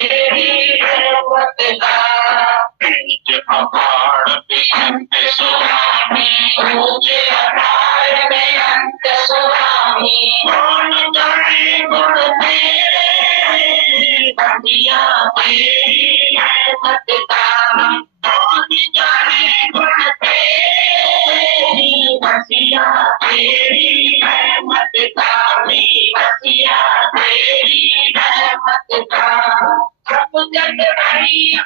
तेरी रहमत का ऊंचे पहाड़ पे अंत सुनामी, ऊंचे पहाड़ पे अंत सुनामी, कौन जाने गुण तेरे, बंदिया तेरी रहमत का, कौन जाने गुण तेरी, बंदिया तेरी रहमत का, बंदिया तेरी रहमत का, सब जग बढ़िया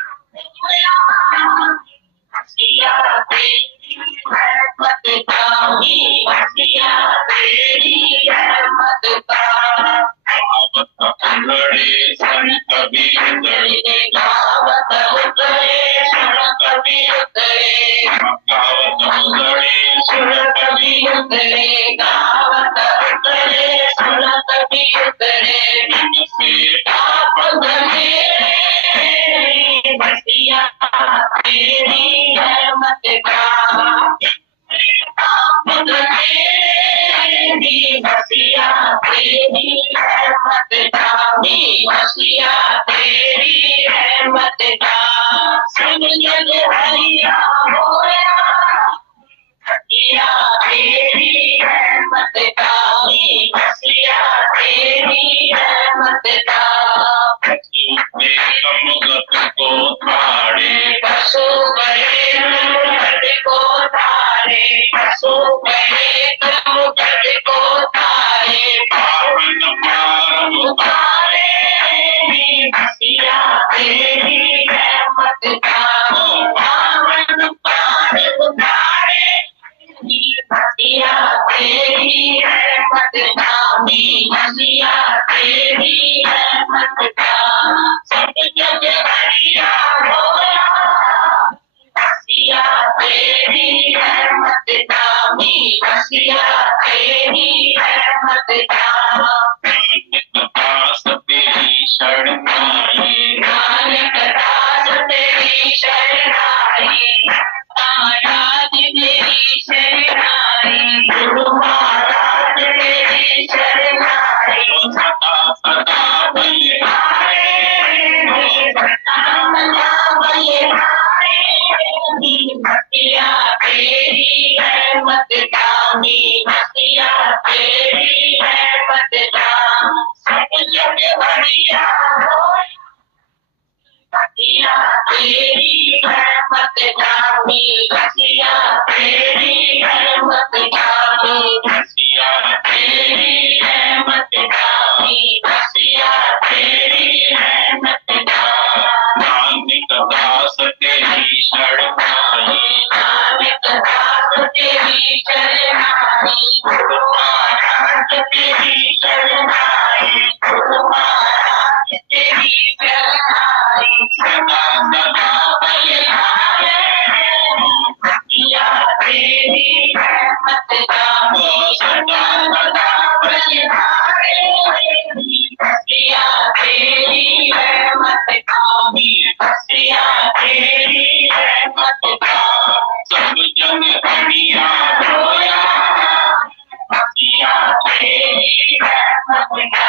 हसिया तेरी रहमत का, हसिया तेरी रहमत का, उतरे सन कभी उतरे, गावत उतरे सन कभी उतरे, गावत उतरे सन कभी उतरे, गावत उतरे सन कभी उतरे, से टाप गए बसिया तेरी रहमत का, बसिया तेरी रहमत का, बसिया तेरी रहमत का, सब जग हरिया होया, बसिया तेरी रहमत का, बसिया तेरी रहमत का, कमुगत को थाड़े, पशु गए कमुगत को थाड़े, पशु गए कमुगत को थाड़े, पावन पार उतारे, बसिया तेरी रहमत का, पावन पार उतारे, बसिया तेरी रहमत का, बसिया तेरी रहमत का, सब जग बढ़िया होया, बसिया तेरी रहमत का, बसिया तेरी रहमत का, दास तेरी शरण आई, नानक दास तेरी शरण आई, महाराज तेरी शरण आई, गुरु महाराज तेरी शरण आई, सदा सदा बलिहारे, सदा सदा बलिहारे, बसिया तेरी रहमत का, बसिया तेरी रहमत का, सब जग बढ़िया होया, बसिया तेरी रहमत का, बसिया तेरी रहमत का, बसिया तेरी रहमत का, बसिया तेरी रहमत का, नानक दास तेरी शरण आई, नानक दास तेरी शरण आई, गुरु महाराज तेरी शरण आई, गुरु महाराज तेरी शरण आई, सदा सदा बलिहारे, बसिया तेरी रहमत का, सदा सदा बलिहारे, बसिया तेरी रहमत का, बसिया तेरी रहमत का, सब जग बढ़िया होया, बसिया तेरी रहमत का,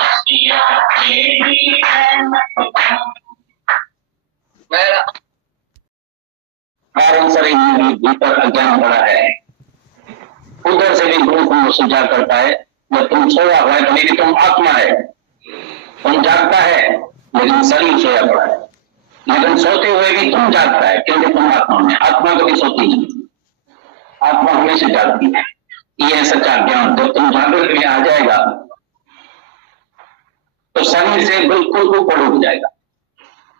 बसिया तेरी रहमत का, कारण से भीतर अज्ञान बड़ा है, उधर से भी गुरु को सुझाव करता है, जब तुम सोया हुआ है तो मेरी तुम आत्मा है, तुम जागता है लेकिन शरीर सोया पड़ा है, लेकिन सोते हुए भी तुम जागता है क्योंकि तुम आत्मा में, आत्मा कभी सोती नहीं, आत्मा हमेशा जागती है, यह सच्चा ज्ञान जब तुम जागृत में आ जाएगा तो शरीर से बिल्कुल ऊपर उठ जाएगा,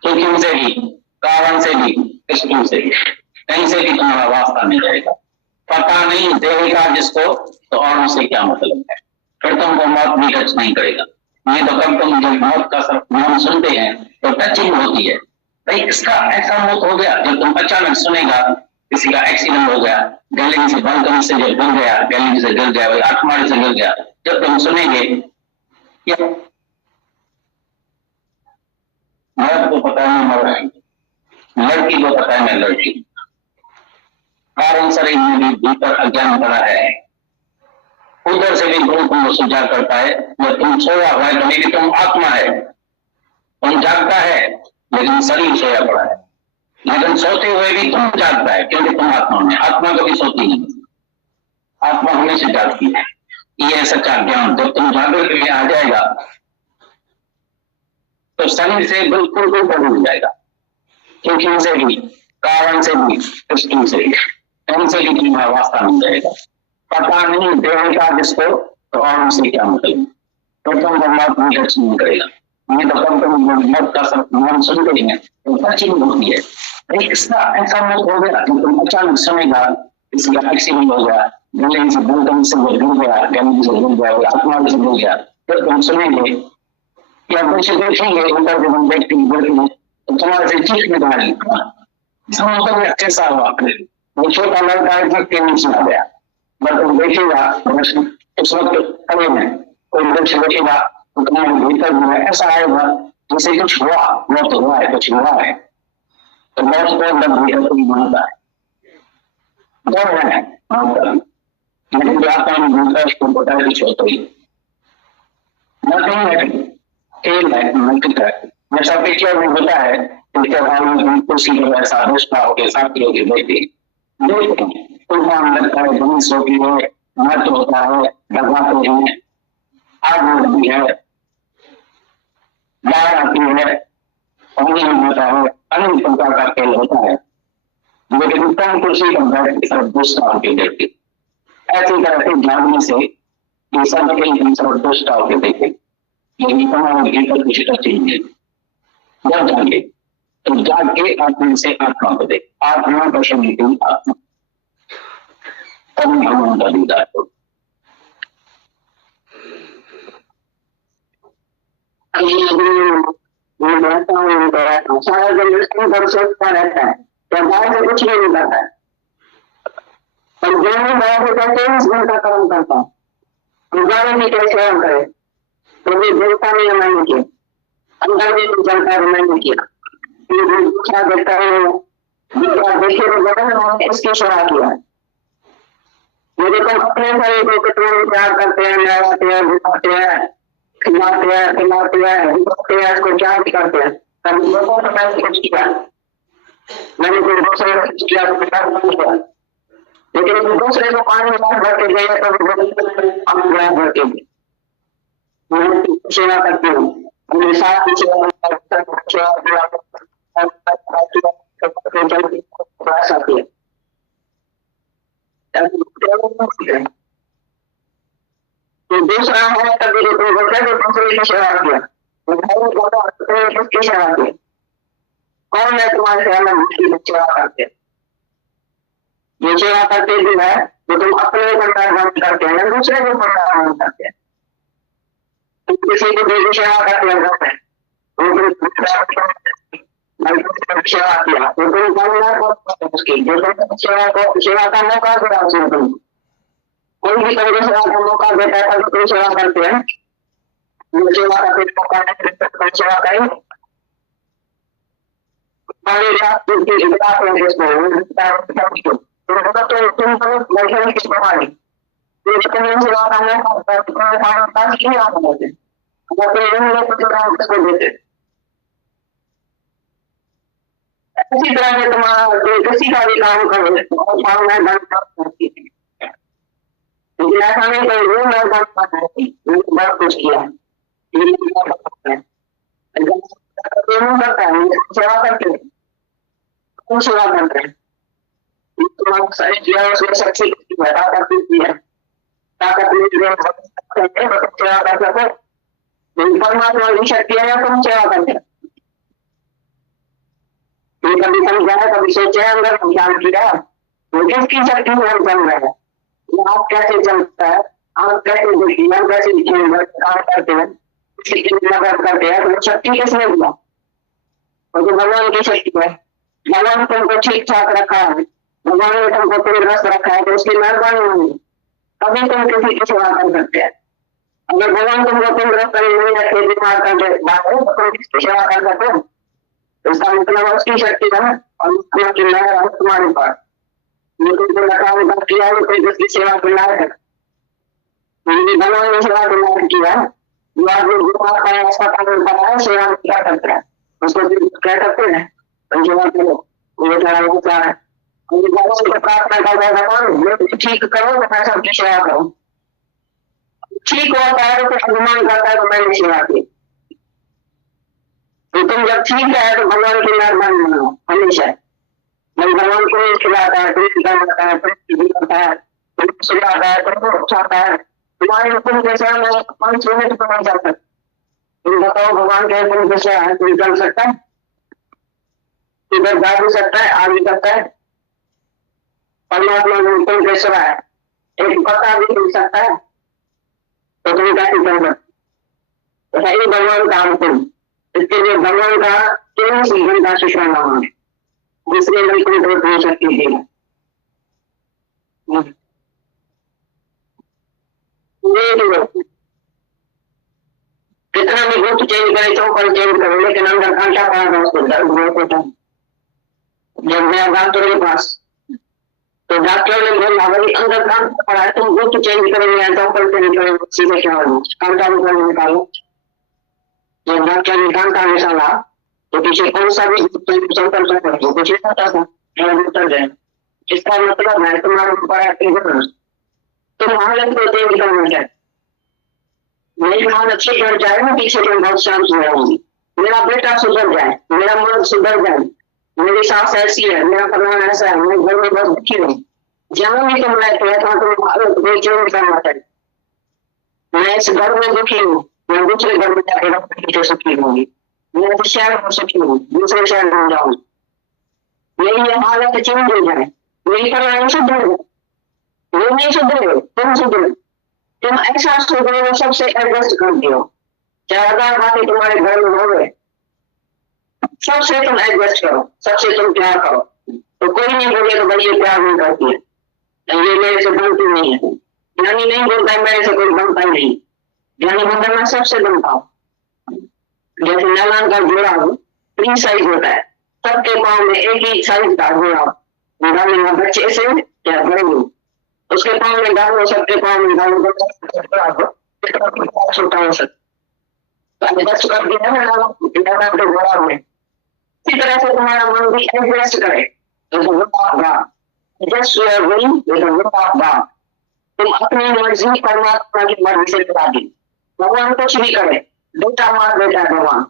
सूक्ष्म से भी, कारण से भी, स्थूल से भी, कहीं से भी तुम्हारा वास्ता नहीं रहेगा, पता नहीं देगा जिसको तो और उससे क्या मतलब है, फिर तुमको मौत भी टच नहीं करेगा, नहीं तो कब तुम जब मौत का नाम सुनते हैं तो टचिंग होती है, भाई इसका ऐसा मौत हो गया, जब तुम अचानक सुनेगा किसी का एक्सीडेंट हो गया, गैलरी से बालकनी से जब गिर गया, गैलरी से गिर गया, आठमाड़ी से गिर गया, जब तुम सुनेंगे मर्द को पता है मर रही, लड़की को पता है मैं लड़की, कारण शरीर में भी भीतर अज्ञान पड़ा है, उधर से भी गुरु को सुझाव करता है, जब तुम सोया हुआ है तो मेरी तुम आत्मा है, तुम जागता है लेकिन शरीर सोया पड़ा है, लेकिन सोते हुए भी तुम जागता है क्योंकि तुम आत्मा में, आत्मा कभी सोती नहीं, आत्मा हमेशा जागती है। ये सच्चा ज्ञान जब तुम जागृत में आ जाएगा तो शरीर से बिल्कुल ऊपर उठ जाएगा, क्योंकि से भी, कारण से भी, दृष्टि से भी, से भी तुम्हारा वास्ता मिल जाएगा। पता नहीं देगा जिसको तो और उसे क्या मतलब, प्रथम परमात्मा दर्शन नहीं करेगा। ये तो कम मत कर सकते, मन सुनते ही है तो सच्ची होती है। इसका ऐसा मत हो गया कि तुम अचानक समझा इसका एक्सीडेंट हो गया, बिल्डिंग से बिल्डिंग से गिर गया, गैंग से गिर गया, आत्मा से गिर गया, फिर तुम सुनेंगे या कुछ देखेंगे ऊपर जब हम देखते हैं तो तुम्हारे से चीख निकाली समझ कैसा हुआ। वो छोटा लड़का है जो के नीचे आ गया, बट तुम देखेगा उस वक्त खड़े में कोई वृक्ष देखेगा तो तुम्हारे भीतर जो है ऐसा आएगा जैसे कुछ हुआ, वो तो हुआ है, कुछ हुआ है, तो बहुत को डर भी है, तुम मानता है डर है लेकिन आत्मा में भूलता है, उसको पता है कुछ होता ही नहीं, खेल है, नाटक है। जैसा पिक्चर में होता है कुर्सी पर ऐसा दोस्ता हो गया, साथी हो गए, बैठे लगता है, धनुष होती है, मत होता है, लगाते हैं, आग होती है, बाढ़ आती है, पानी होता है, अनेक प्रकार का खेल होता है, लेकिन उत्तम कुर्सी पर बैठ के सब दोस्ता होकर देखते, ऐसी तरह से जागने से ये सब खेल सब दोस्ता होकर देखे, लेकिन तमाम भीतर कुछ चीज है। जब जागे तो जाग के आत्मा से आत्मा को देख, आत्मा का शरीर आत्मा, तब भगवान का दीदार हो। सारा दिन सोचता रहता है तो बाहर से कुछ नहीं करता है, और जो भी बाहर से कहते हैं 24 घंटा काम करता है, जाने की कैसे काम करे तो भी देवता नहीं मैंने किया, अंदर भी जानता मैंने किया, दूसरा देखता है दूसरा देखे तो बदल इसकी सेवा किया। मेरे को अपने शरीर को कितने प्यार करते हैं, लगाते हैं, घुमाते हैं, खिलाते हैं, खिलाते हैं, घुमाते हैं, इसको क्या करते हैं, कभी लोगों को मैंने कुछ किया, मैंने कोई दूसरे को कुछ किया तो प्यार नहीं किया, लेकिन दूसरे को पानी में भर के गए तो भर के सेवा करती हूँ, अपने साथ सेवा आती है। तो दूसरा है कभी दूसरे की सेवा किया, किसकी सेवा की, कौन है तुम्हारे सेवा में उसकी सेवा करते, ये सेवा करते भी है तो तुम अपने प्रकार बंद करते हैं, दूसरे को प्रकार बंद करते हैं, किसी को भी सेवा करते हैं सेवा किया तो तुम उसकी जो सेवा का मौका दिया उसने, तुम कोई भी तरह सेवा का मौका देता है तो कोई सेवा करते हैं, जो सेवा का कोई मौका नहीं सेवा करें किस प्रकार सेवा का देते। इसी तरह से तुम्हारा किसी का भी काम करो और भावना लेकिन ऐसा नहीं करो मैं बहुत कुछ किया करता है सेवा करते हैं, तुम सेवा करते हैं, तुम्हारा सारी किया उसमें शक्ति ताकत है, ताकत सेवा कर सको, परमात्मा की शक्ति है तुम सेवा करते हैं। कभी समझाया कभी सोचा अंदर ध्यान किया तो किसकी शक्ति में हम चल रहे हैं, आप कैसे चलता है, आप कैसे देखिए, हम कैसे काम करते हैं, मदद करते हैं, तो शक्ति किसने दिया, और जो भगवान की शक्ति है, भगवान तुमको ठीक ठाक रखा है, भगवान ने तुमको तंदुरुस्त रखा है तो उसकी मेहरबानी होगी तभी तुम किसी की सेवा कर सकते हैं। अगर भगवान तुमको तंदुरुस्त नहीं रखे, बीमार करके बात है तो तुम किसकी सेवा कर सकते हो, इसका मतलब उसकी शक्ति है और उसकी लहर है तुम्हारे पास, लेकिन जो काम किया है कोई जिसकी सेवा के लायक है, भगवान ने सेवा के लायक किया है या जो बीमार का अस्पताल में पड़ा है सेवा क्या करता है उसको क्या करते हैं पंचवार के लोग वो बेचारा होता है उनकी बाबा से प्रार्थना कर रहा भगवान मैं ठीक करो मैं सबकी सेवा करूँ ठीक होता है तो अभिमान करता है तो मैंने सेवा की तो तुम जब ठीक है तो भगवान की मेहरबानी मानो हमेशा मैं भगवान को खिलाता है कोई खिलाता है कोई करता है कोई सुलाता है कोई उठाता है तुम्हारे हुक्म के सामने 5 मिनट तो नहीं चल सकता तुम बताओ भगवान के हुक्म कैसे है कोई चल सकता है इधर जा भी सकता है आ भी सकता है परमात्मा का हुक्म कैसे है एक पता भी मिल सकता है तो तुम कैसे चल सकते तो सही भगवान का हुक्म इसके लिए भगवान का 23 घंटा शुक्राना है दूसरे में कोई दोष नहीं सकती देगा कितना भी गुप्त चेंज करे चौपल चेंज करे लेकिन अंदर कांटा पड़ा था उसको दर्द बहुत होता है जब गया डॉक्टर के पास तो डॉक्टर ने बोला भाई अंदर कांटा पड़ा है तुम गुप्त चेंज करेंगे या चौपल चेंज करेंगे सीधे क्या होगा कांटा निकालो जब डॉक्टर ने कांटा निकाला तो पीछे कौन सा भी चौपल चौपल वो कुछ होता था उतर जाए इसका मतलब है तुम्हारे ऊपर तुम हालत को चेंज करना चाहते मेरी मान अच्छी कर जाए ना पीछे मैं बहुत शांत हो जाऊंगी मेरा बेटा सुधर जाए मेरा मन सुधर जाए मेरी सास ऐसी है मेरा परिवार ऐसा है मैं घर में बहुत दुखी हूँ जहाँ भी तुम रहते हैं तो तुम कोई चेंज करना चाहिए मैं इस घर में दुखी हूँ मैं दूसरे घर में जाकर सुखी होंगी मैं इस शहर में सुखी हूँ दूसरे शहर में जाऊंगी मेरी ये हालत चेंज हो जाए मेरी परिवार सुधर जाए वो नहीं सुधरे तुम सुधरे तुम ऐसा सुधरो सबसे एडजस्ट कर दियो 4000 बातें तुम्हारे घर में हो गए सबसे तुम एडजस्ट करो सबसे तुम प्यार करो तो कोई नहीं बोले तो भाई ये प्यार नहीं करती है ये मेरे से बनती नहीं है ज्ञानी नहीं बोलता है मेरे से कोई बनता ही नहीं ज्ञानी बोलता मैं सबसे बनता हूँ जैसे नालान का जोड़ा हो 3 साइज होता है सबके पाँव में एक ही साइज का जोड़ा बच्चे से या बड़े उसके पाँव में डालो सबके पाँव में डालो छोटा हो सकता एडजस्ट कर दिया ना के घोड़ा में इसी तरह से तुम्हारा मन भी एडजस्ट करे तुम अपनी मर्जी परमात्मा की मर्जी से बता दी भगवान कुछ भी करे बेटा मार बेटा भगवान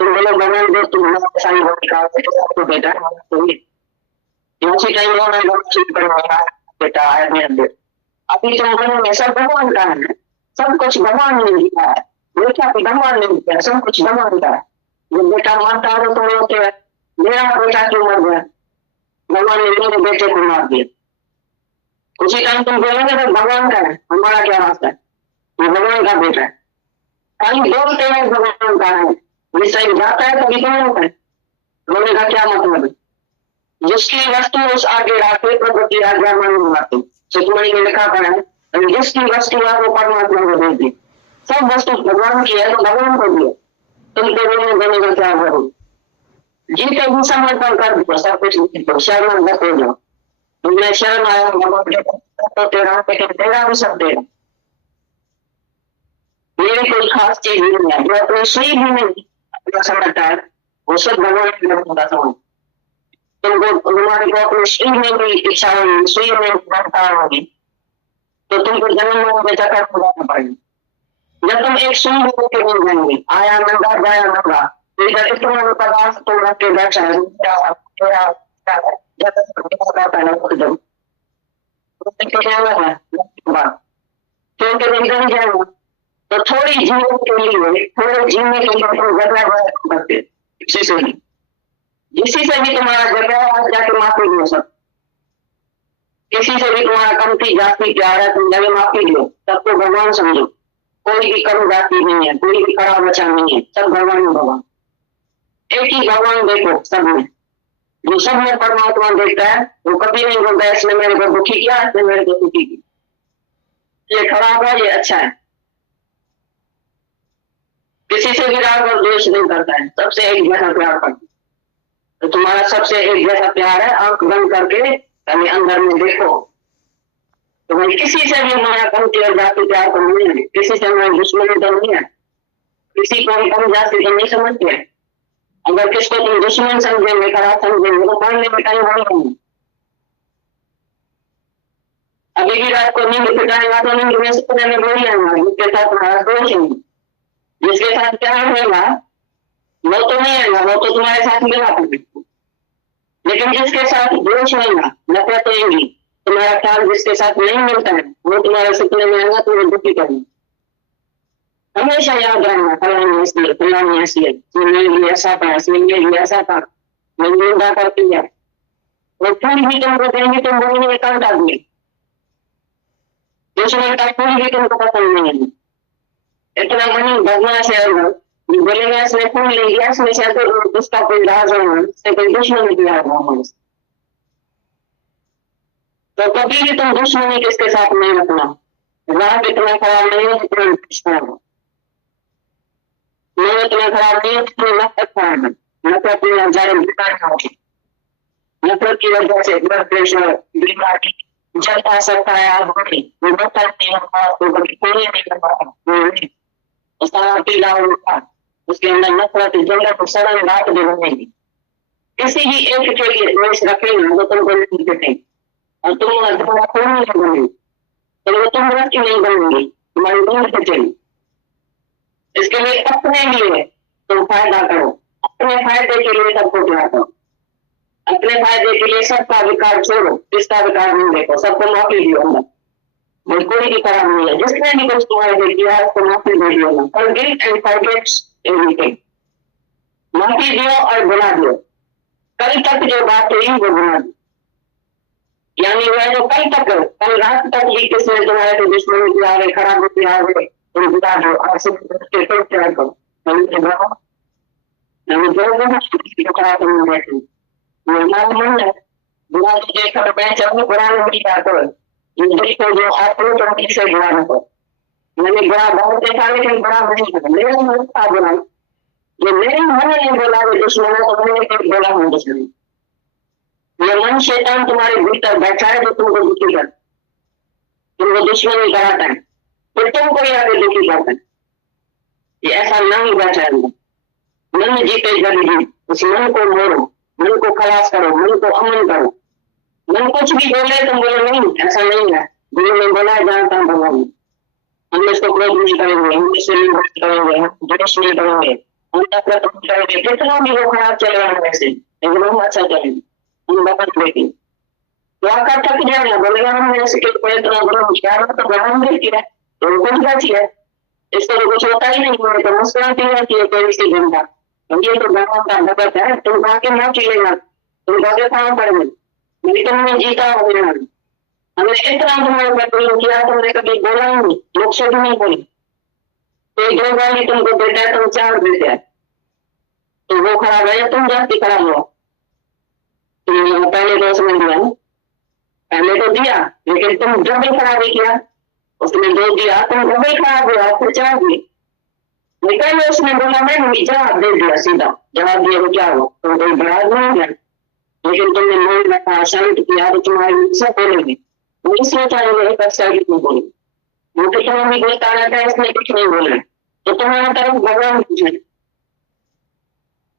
तुम बोलो भगवान दो तुम सारी तो बेटा उसी टाइम बेटा है अभी तुम करोगे सब भगवान का है सब कुछ भगवान ने दिया है बेटा भी भगवान ने दिया सब कुछ भगवान का है जब बेटा मारता है तो बोलते हैं मेरा बेटा क्यों मर गया भगवान ने मेरे बेटे को मार दिया उसी टाइम तुम बोलोगे तो भगवान का है हमारा क्या रास्ता है ये भगवान का बेटा है कहीं बोलते हैं भगवान का है विषय जाता है तो भगवान का है बोलने का क्या मतलब है जिसकी वस्तु उस आगे राखे प्रभु आज्ञा मान बनाते सुखमणि में लिखा पड़ा है जिसकी वस्तु है वो परमात्मा को दे दी सब वस्तु भगवान की है तो भगवान को दिए तुम तो देने का क्या करो जिनके भी समर्पण कर दो सब कुछ शरण मत हो जाओ तुमने शरण आया भगवान तो तेरा भी सब देगा मेरी कोई खास चीज नहीं है जो अपने श्री भी नहीं समझता है वो सब भगवान की समझ तुमको तुम्हारे को अपने श्री में भी इच्छा होगी श्री में बनता होगी तो तुमको जन्म में चक्कर खुदाना पड़ेगा जब तुम एक सुन के मिल जाएंगे आया नंगा गया नंगा तो इधर इतना पदार्थ तुम रख के बैठा है तो थोड़ी जीवन के लिए थोड़े जीने के लिए तुम गदला करते किसी से नहीं जिसी से भी तुम्हारा जगह आज जाके माफी लो सब किसी से भी तुम्हारा कमती जाति प्यार है तुम जाके माफी लो सबको भगवान समझो कोई भी कम जाति नहीं है कोई भी खराब बच्चा नहीं है सब भगवान भगवान एक ही भगवान देखो सब में जो सब में परमात्मा देखता है वो कभी नहीं बोलता है इसने मेरे को दुखी किया इसने मेरे को दुखी किया ये खराब है ये अच्छा है किसी से भी राग और द्वेष नहीं करता है सबसे एक जैसा प्यार करता है तो तुम्हारा सबसे एक जैसा प्यार है आंख बंद करके कभी अंदर में देखो तो भाई किसी से भी हमारा कम और जाति प्यार तो नहीं है किसी से हमारी दुश्मनी तो नहीं है किसी को हम कम जाति तो नहीं समझते हैं। अगर किसको तुम दुश्मन समझेंगे, खराब समझेंगे, तो मानने में टाइम नहीं। अभी की रात को नींद पिटाएगा तो नींद में सपने में वही आएगा जिसके साथ तुम्हारा दोष है। जिसके साथ प्यार होगा वो तो नहीं आएगा, वो तो तुम्हारे साथ मिला करेगा। लेकिन जिसके साथ दोष होगा, नफरत होगी, तुम्हारा ख्याल जिसके साथ नहीं मिलता है वो तुम्हारे सपने में आएगा, तुम्हें दुखी करेगा। हमेशा याद रखना, फलानी इसलिए, फलानी इसलिए, ये ऐसा था, इसलिए ऐसा था, मैं निंदा करती है, और फिर भी तुमको देंगे, तुम बोलेंगे कांटा दिए, दुश्मन का फूल भी तुमको पसंद नहीं है। इतना मन भगवान से बोलेगा इसने फूल ले लिया, इसमें से उसका कोई राज होगा, इससे कोई दुश्मन किया होगा। तो कभी भी तुम दुश्मनी किसके साथ नहीं रखना। राह इतना खराब नहीं है जितना खराब, नहीं इतना खराब नहीं है जितनी नफरत खराब है। नफरत में हजारों बीमार होगी, नफरत की वजह से ब्लड प्रेशर, बीमारी, जब आ सकता है आग बढ़ी, वो नफरत नहीं होगा, वो कभी कोई नहीं करता, उसका पीला होगा, उसके अंदर नफरत जंगल को सड़न रात भी बनेगी। किसी भी एक के लिए द्वेष रखेगा तो तुमको नहीं देते, और तुम्हारा खून नहीं बनेगी, तो वो तुम रख नहीं बनेगी, तुम्हारी दूर से चली। इसके लिए अपने लिए तुम फायदा करो, अपने फायदे के लिए सबको क्या करो, अपने फायदे के लिए सबका विकार छोड़ो, किसका विकार नहीं देखो, सबको माफी दियो अंदर, कोई भी खराब नहीं है। जिसने भी कुछ तुम्हारे लिए किया है उसको माफी दे दियो, फॉरगिव एंड फॉरगेट एवरीथिंग, माफी दियो और भुला दियो। कल तक जो बात हुई वो भुला दो, यानी वह जो कल तक, कल रात तक ही किसने तुम्हारे से दुश्मनी किया है, खराब किया है, तुम बुला दो, आपसे प्यार करो, खराब नहीं बैठे मन है, बुरा देखकर बेंच अपनी बुरा नहीं करो, इंद्री को जो आपको तो से बुरा न करो। मैंने बुरा बहुत देखा लेकिन बुरा नहीं करो, मेरे मन का बुरा जो मेरे मन ने बोला वो दुश्मन है, तो मैंने बोला हूँ दुश्मन। ये मन शैतान तुम्हारे भीतर बैठा है जो तुमको दुखी कर, तुमको दुश्मनी कराता है, फिर तुमको यहाँ पे दुखी करता है। ये ऐसा नहीं बैठा है, मन जीते जल्दी, उस मन को मोड़ो, मन को खलास करो, मन को अमन करो। मन कुछ भी बोले तुम बोलो नहीं, ऐसा नहीं है, गुरु ने बोला जानता हूँ भगवान, हम इसको क्रोध नहीं करेंगे, हम इससे नहीं भक्त करेंगे, हम द्वेष नहीं करेंगे, हम नफरत नहीं करेंगे, कितना भी वो खराब चलेगा वैसे, लेकिन हम अच्छा चलेंगे, हम भगवत देखेंगे। तो आपका थक जाएगा, बोलेगा हम ऐसे के तो भगवान देखती है, तो कुछ बात है, इसको तो कुछ होता ही नहीं, तो मुस्कुराती रहती है कोई सी घंटा, ये तो भगवान का भगत है, तुम भागे ना चलेगा, तुम भागे काम करेंगे, नहीं तुमने जीता हो गया। हमने इतना तुम्हारे ऊपर किया, तुमने कभी बोला ही नहीं, लोग से भी नहीं बोली, तो दो गाली तुमको देता है, तुम चार देते हैं, तो वो खराब है या तुम जाती खराब हो। तो पहले तो उसने दिया, पहले तो दिया, लेकिन तुम डबल खराबी किया, उसने दो दिया, तुम डबल खराब हुआ, फिर चार दी। लेकिन उसने बोला मैं जवाब दे दिया, सीधा जवाब दिया तो क्या हुआ, तुम कोई बड़ा नहीं गया, लेकिन तुमने मन रखा, शांत किया, तो तुम्हारी सब बोलेंगे, इसलिए चाहे एक अच्छा क्यों बोले, वो तो तुम्हें भी बोलता रहता है, इसने कुछ नहीं बोला, तो तुम्हारा तरफ भगवान पूछे।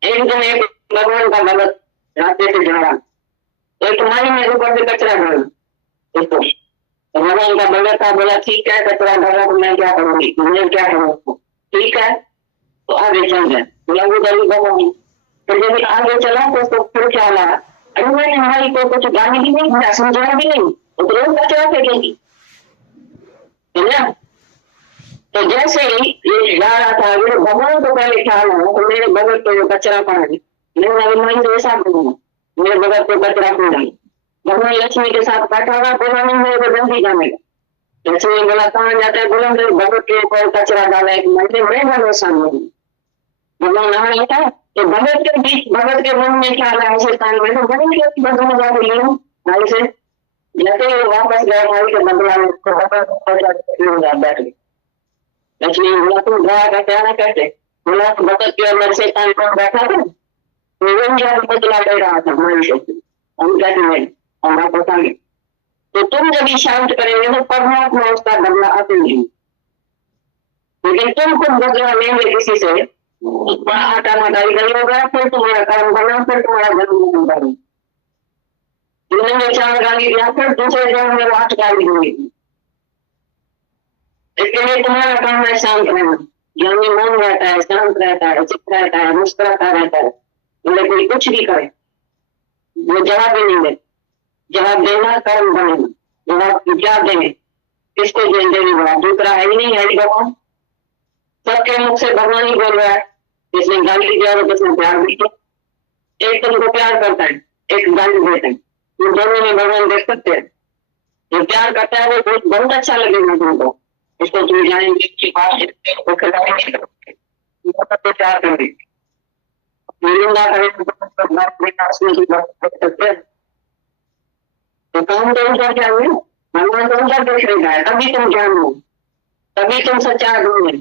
एक दिन एक भगवान का भगत रास्ते से जा रहा, तो तुम्हारी मेरे ऊपर से कचरा डाला, तो भगवान का भगत था, बोला ठीक है कचरा डाला तो मैं क्या करूंगी, मैं क्या करूँ, ठीक है तो आगे चल जाए, बोला वो गरीब भगवान। तो जब आगे चला तो उसको फिर क्या लगा, अरे मैंने हमारी को कुछ गाली भी नहीं, समझाया भी नहीं, तो रोज कचरा फेंकेगी, है ना। तो जैसे ही ये जा रहा था, मेरे भगवान को पहले ख्याल आया, तो मेरे भगत को कचरा पड़ा, मेरे माइंड ऐसा करूंगा, मेरे भगत को कचरा पड़ा, भगवान लक्ष्मी के साथ बैठा हुआ, बोला नहीं मेरे को जल्दी जाने का, लक्ष्मी बोला कहाँ जाता है, बोला मेरे भगत के ऊपर कचरा डाला एक महीने में भरोसा नहीं, भगवान नहा था। तो भगत के बीच, भगत के मन में क्या रहा है शैतान में, तो भगवान जाके ले लो भाई से, जैसे वो वापस गया भाई के बदला में बैठ गए। लक्ष्मी बोला तुम गया कैसे आना कैसे, बोला भगत के अंदर शैतान कौन बैठा था, तो वो जाकर बदला ले रहा था भाई से, हम कहते हैं हम वापस आ गए। तो तुम जब शांत करेंगे तो परमात्मा उसका बदला आते नहीं, लेकिन तुम खुद बदला लेंगे किसी से, आटा मटाई गई होगा, फिर तुम्हारा कर्म बना, फिर तुम्हारा जन्म बना। तुमने 4 गाली दिया, फिर दूसरे जन्म में 8 गाली हुई। इसके लिए तुम्हारा काम है शांत रहना। ज्ञानी मौन रहता है, शांत रहता है, चुप रहता है, मुस्कुराता रहता है। बोले कोई कुछ भी करे वो जवाब ही नहीं दे। जवाब देना कर्म बनेगा। जवाब क्या देंगे, किसको देंगे जवाब? दूसरा है ही नहीं, है ही भगवान। सबके मुख से भगवान ही बोल रहा है। किसने गाली दिया और किसने प्यार भी किया। एक तुमको प्यार करता है, एक गाली देते हैं, ये दोनों में भगवान देख सकते हैं। जो प्यार करता है वो बहुत अच्छा लगेगा तुमको। उसको तुम जाएंगे कि वो खिलाएंगे, तो प्यार करेंगे। निंदा करें तो काम तो उनका क्या हुआ, भगवान तो उनका देख रहा है। तभी तुम ज्ञान हो, तभी तुम सच्चा आदमी है।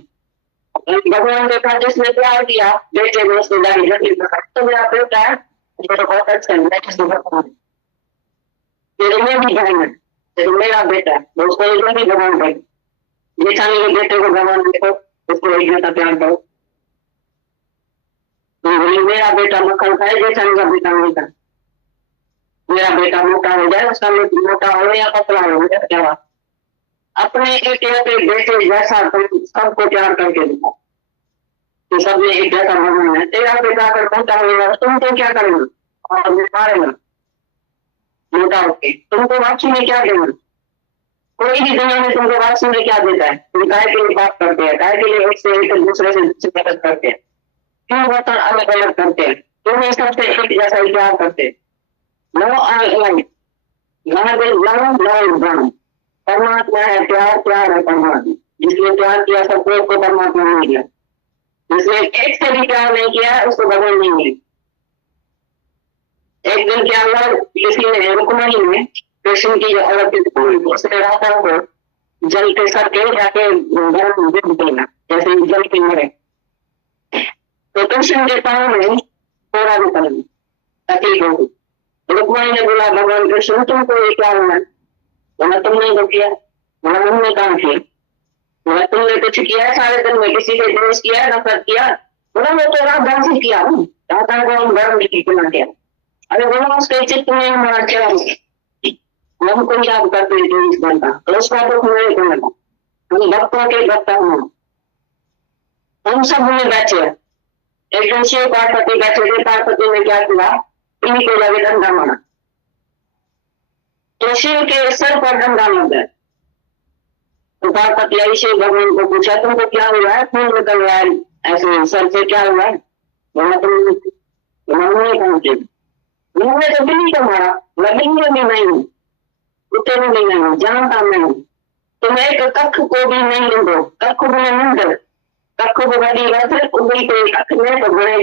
भगवान के साथ जिसने प्यार किया, बेटे में उसने गाली रखी, तो मेरा बेटा है, तो बहुत अच्छा है, तेरे में भी बहन है, तेरे मेरा बेटा है, तो उसको एक भी भगवान करो। जेठानी के बेटे को भगवान देखो, उसको एक जैसा प्यार करो। मेरा बेटा मक्खन खाए, जेठानी का बेटा नहीं खाए। मेरा बेटा मोटा हो जाए, उसका मोटा हो या पतला हो जाए, क्या बात। अपने एक बेटे जैसा तुम सबको प्यार करके दिखाओ कि सब में एक जैसा भगवान है। तेरा बेटा अगर मोटा होगा तुम तो क्या करेगा, और मारेगा मोटा होके। तुमको वापसी में क्या देना? कोई भी दुनिया में तुमको वापसी में क्या देता है? तुम काय के लिए बात करते हैं, काय के लिए एक से एक दूसरे से मदद करते हैं, क्यों बर्तन अलग अलग करते हैं, क्यों नहीं सबसे एक जैसा प्यार करते हैं। नो अलग परमात्मा है प्यार, प्यार है परमात्मा। जिसने प्यार किया सबको, उसको परमात्मा नहीं किया। जिसने एक से भी प्यार नहीं किया उसको भगवान नहीं मिली। एक दिन क्या हुआ, किसी ने रुक्मणी में कृष्ण की उसने राधा को जल के साथ जाके गर्म दूध पीना, जैसे जल के मरे। तो कृष्ण के पाँव में थोड़ा भी पड़ तकलीफ होगी। रुक्मणी ने बोला भगवान कृष्ण तुमको ये क्या हुआ? बोला तुमने तो किया। बोला हमने काम किया। बोला तुमने कुछ किया है सारे दिन में? किसी से दोष किया, नफरत किया? बोला वो तो राधा से किया, राधा को हम गर्म पीना किया। अरे बोला उसके चित्त में हमारा क्या हमको याद करते हैं 24 घंटा, तो उसका दुख मेरे को लगा। हम भक्तों के भक्त हम सब में बैठे। एक दिन शिव पार्वती बैठे थे, पार्वती ने क्या किया, इन्हीं को लगे डंडा मारा, तो शिव के सर पर डंडा लग गया। तो पार्वती आई शिव भगवान को पूछा तुमको क्या हुआ है, खून निकल रहा है ऐसे सर से, क्या हुआ है? बोला तुमने कहा कि मैंने तो बिल्ली को मारा, लगेंगे भी नहीं, उतने भी नहीं, जानता नहीं। तुम एक कख को भी नहीं लूंगो, कख भी नहीं, कख को बड़ी बात है, उंगली को कख में तो बड़े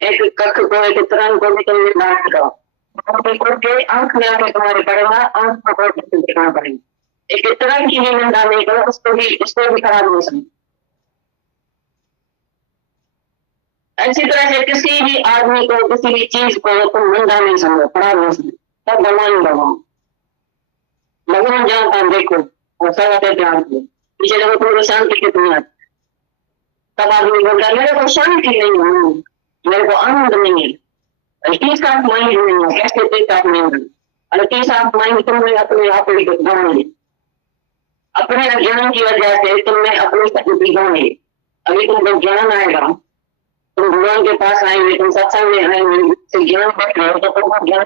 एक कख को एक तरंग को भी तुमने बांट करो के आंख में आके तुम्हारे पड़ेगा, आंख को दिखाना पड़ेगा। एक तरंग की भी निंदा नहीं करो, उसको भी खराब हो सकती। ऐसी तरह से किसी भी आदमी को, किसी भी चीज को तुम निंदा नहीं समझो, खराब नहीं समझो, तब भगवान भगवान जानता है। देखो और सब ध्यान दो, पीछे देखो तुमको शांति कितनी आती। तब आदमी बोलता है मेरे को शांति नहीं है, मेरे को आनंद नहीं है, पीस ऑफ माइंड नहीं है। कैसे पीस ऑफ माइंड? अरे पीस ऑफ माइंड तुमने अपने आप ही गंवाई, अपने अज्ञान की वजह से तुमने अपनी शक्ति गंवाई। अभी तुमको ज्ञान आएगा, तुम भगवान के पास आएंगे, तुम सत्संग में आएंगे, ज्ञान बैठ रहे हो तो तुमको ज्ञान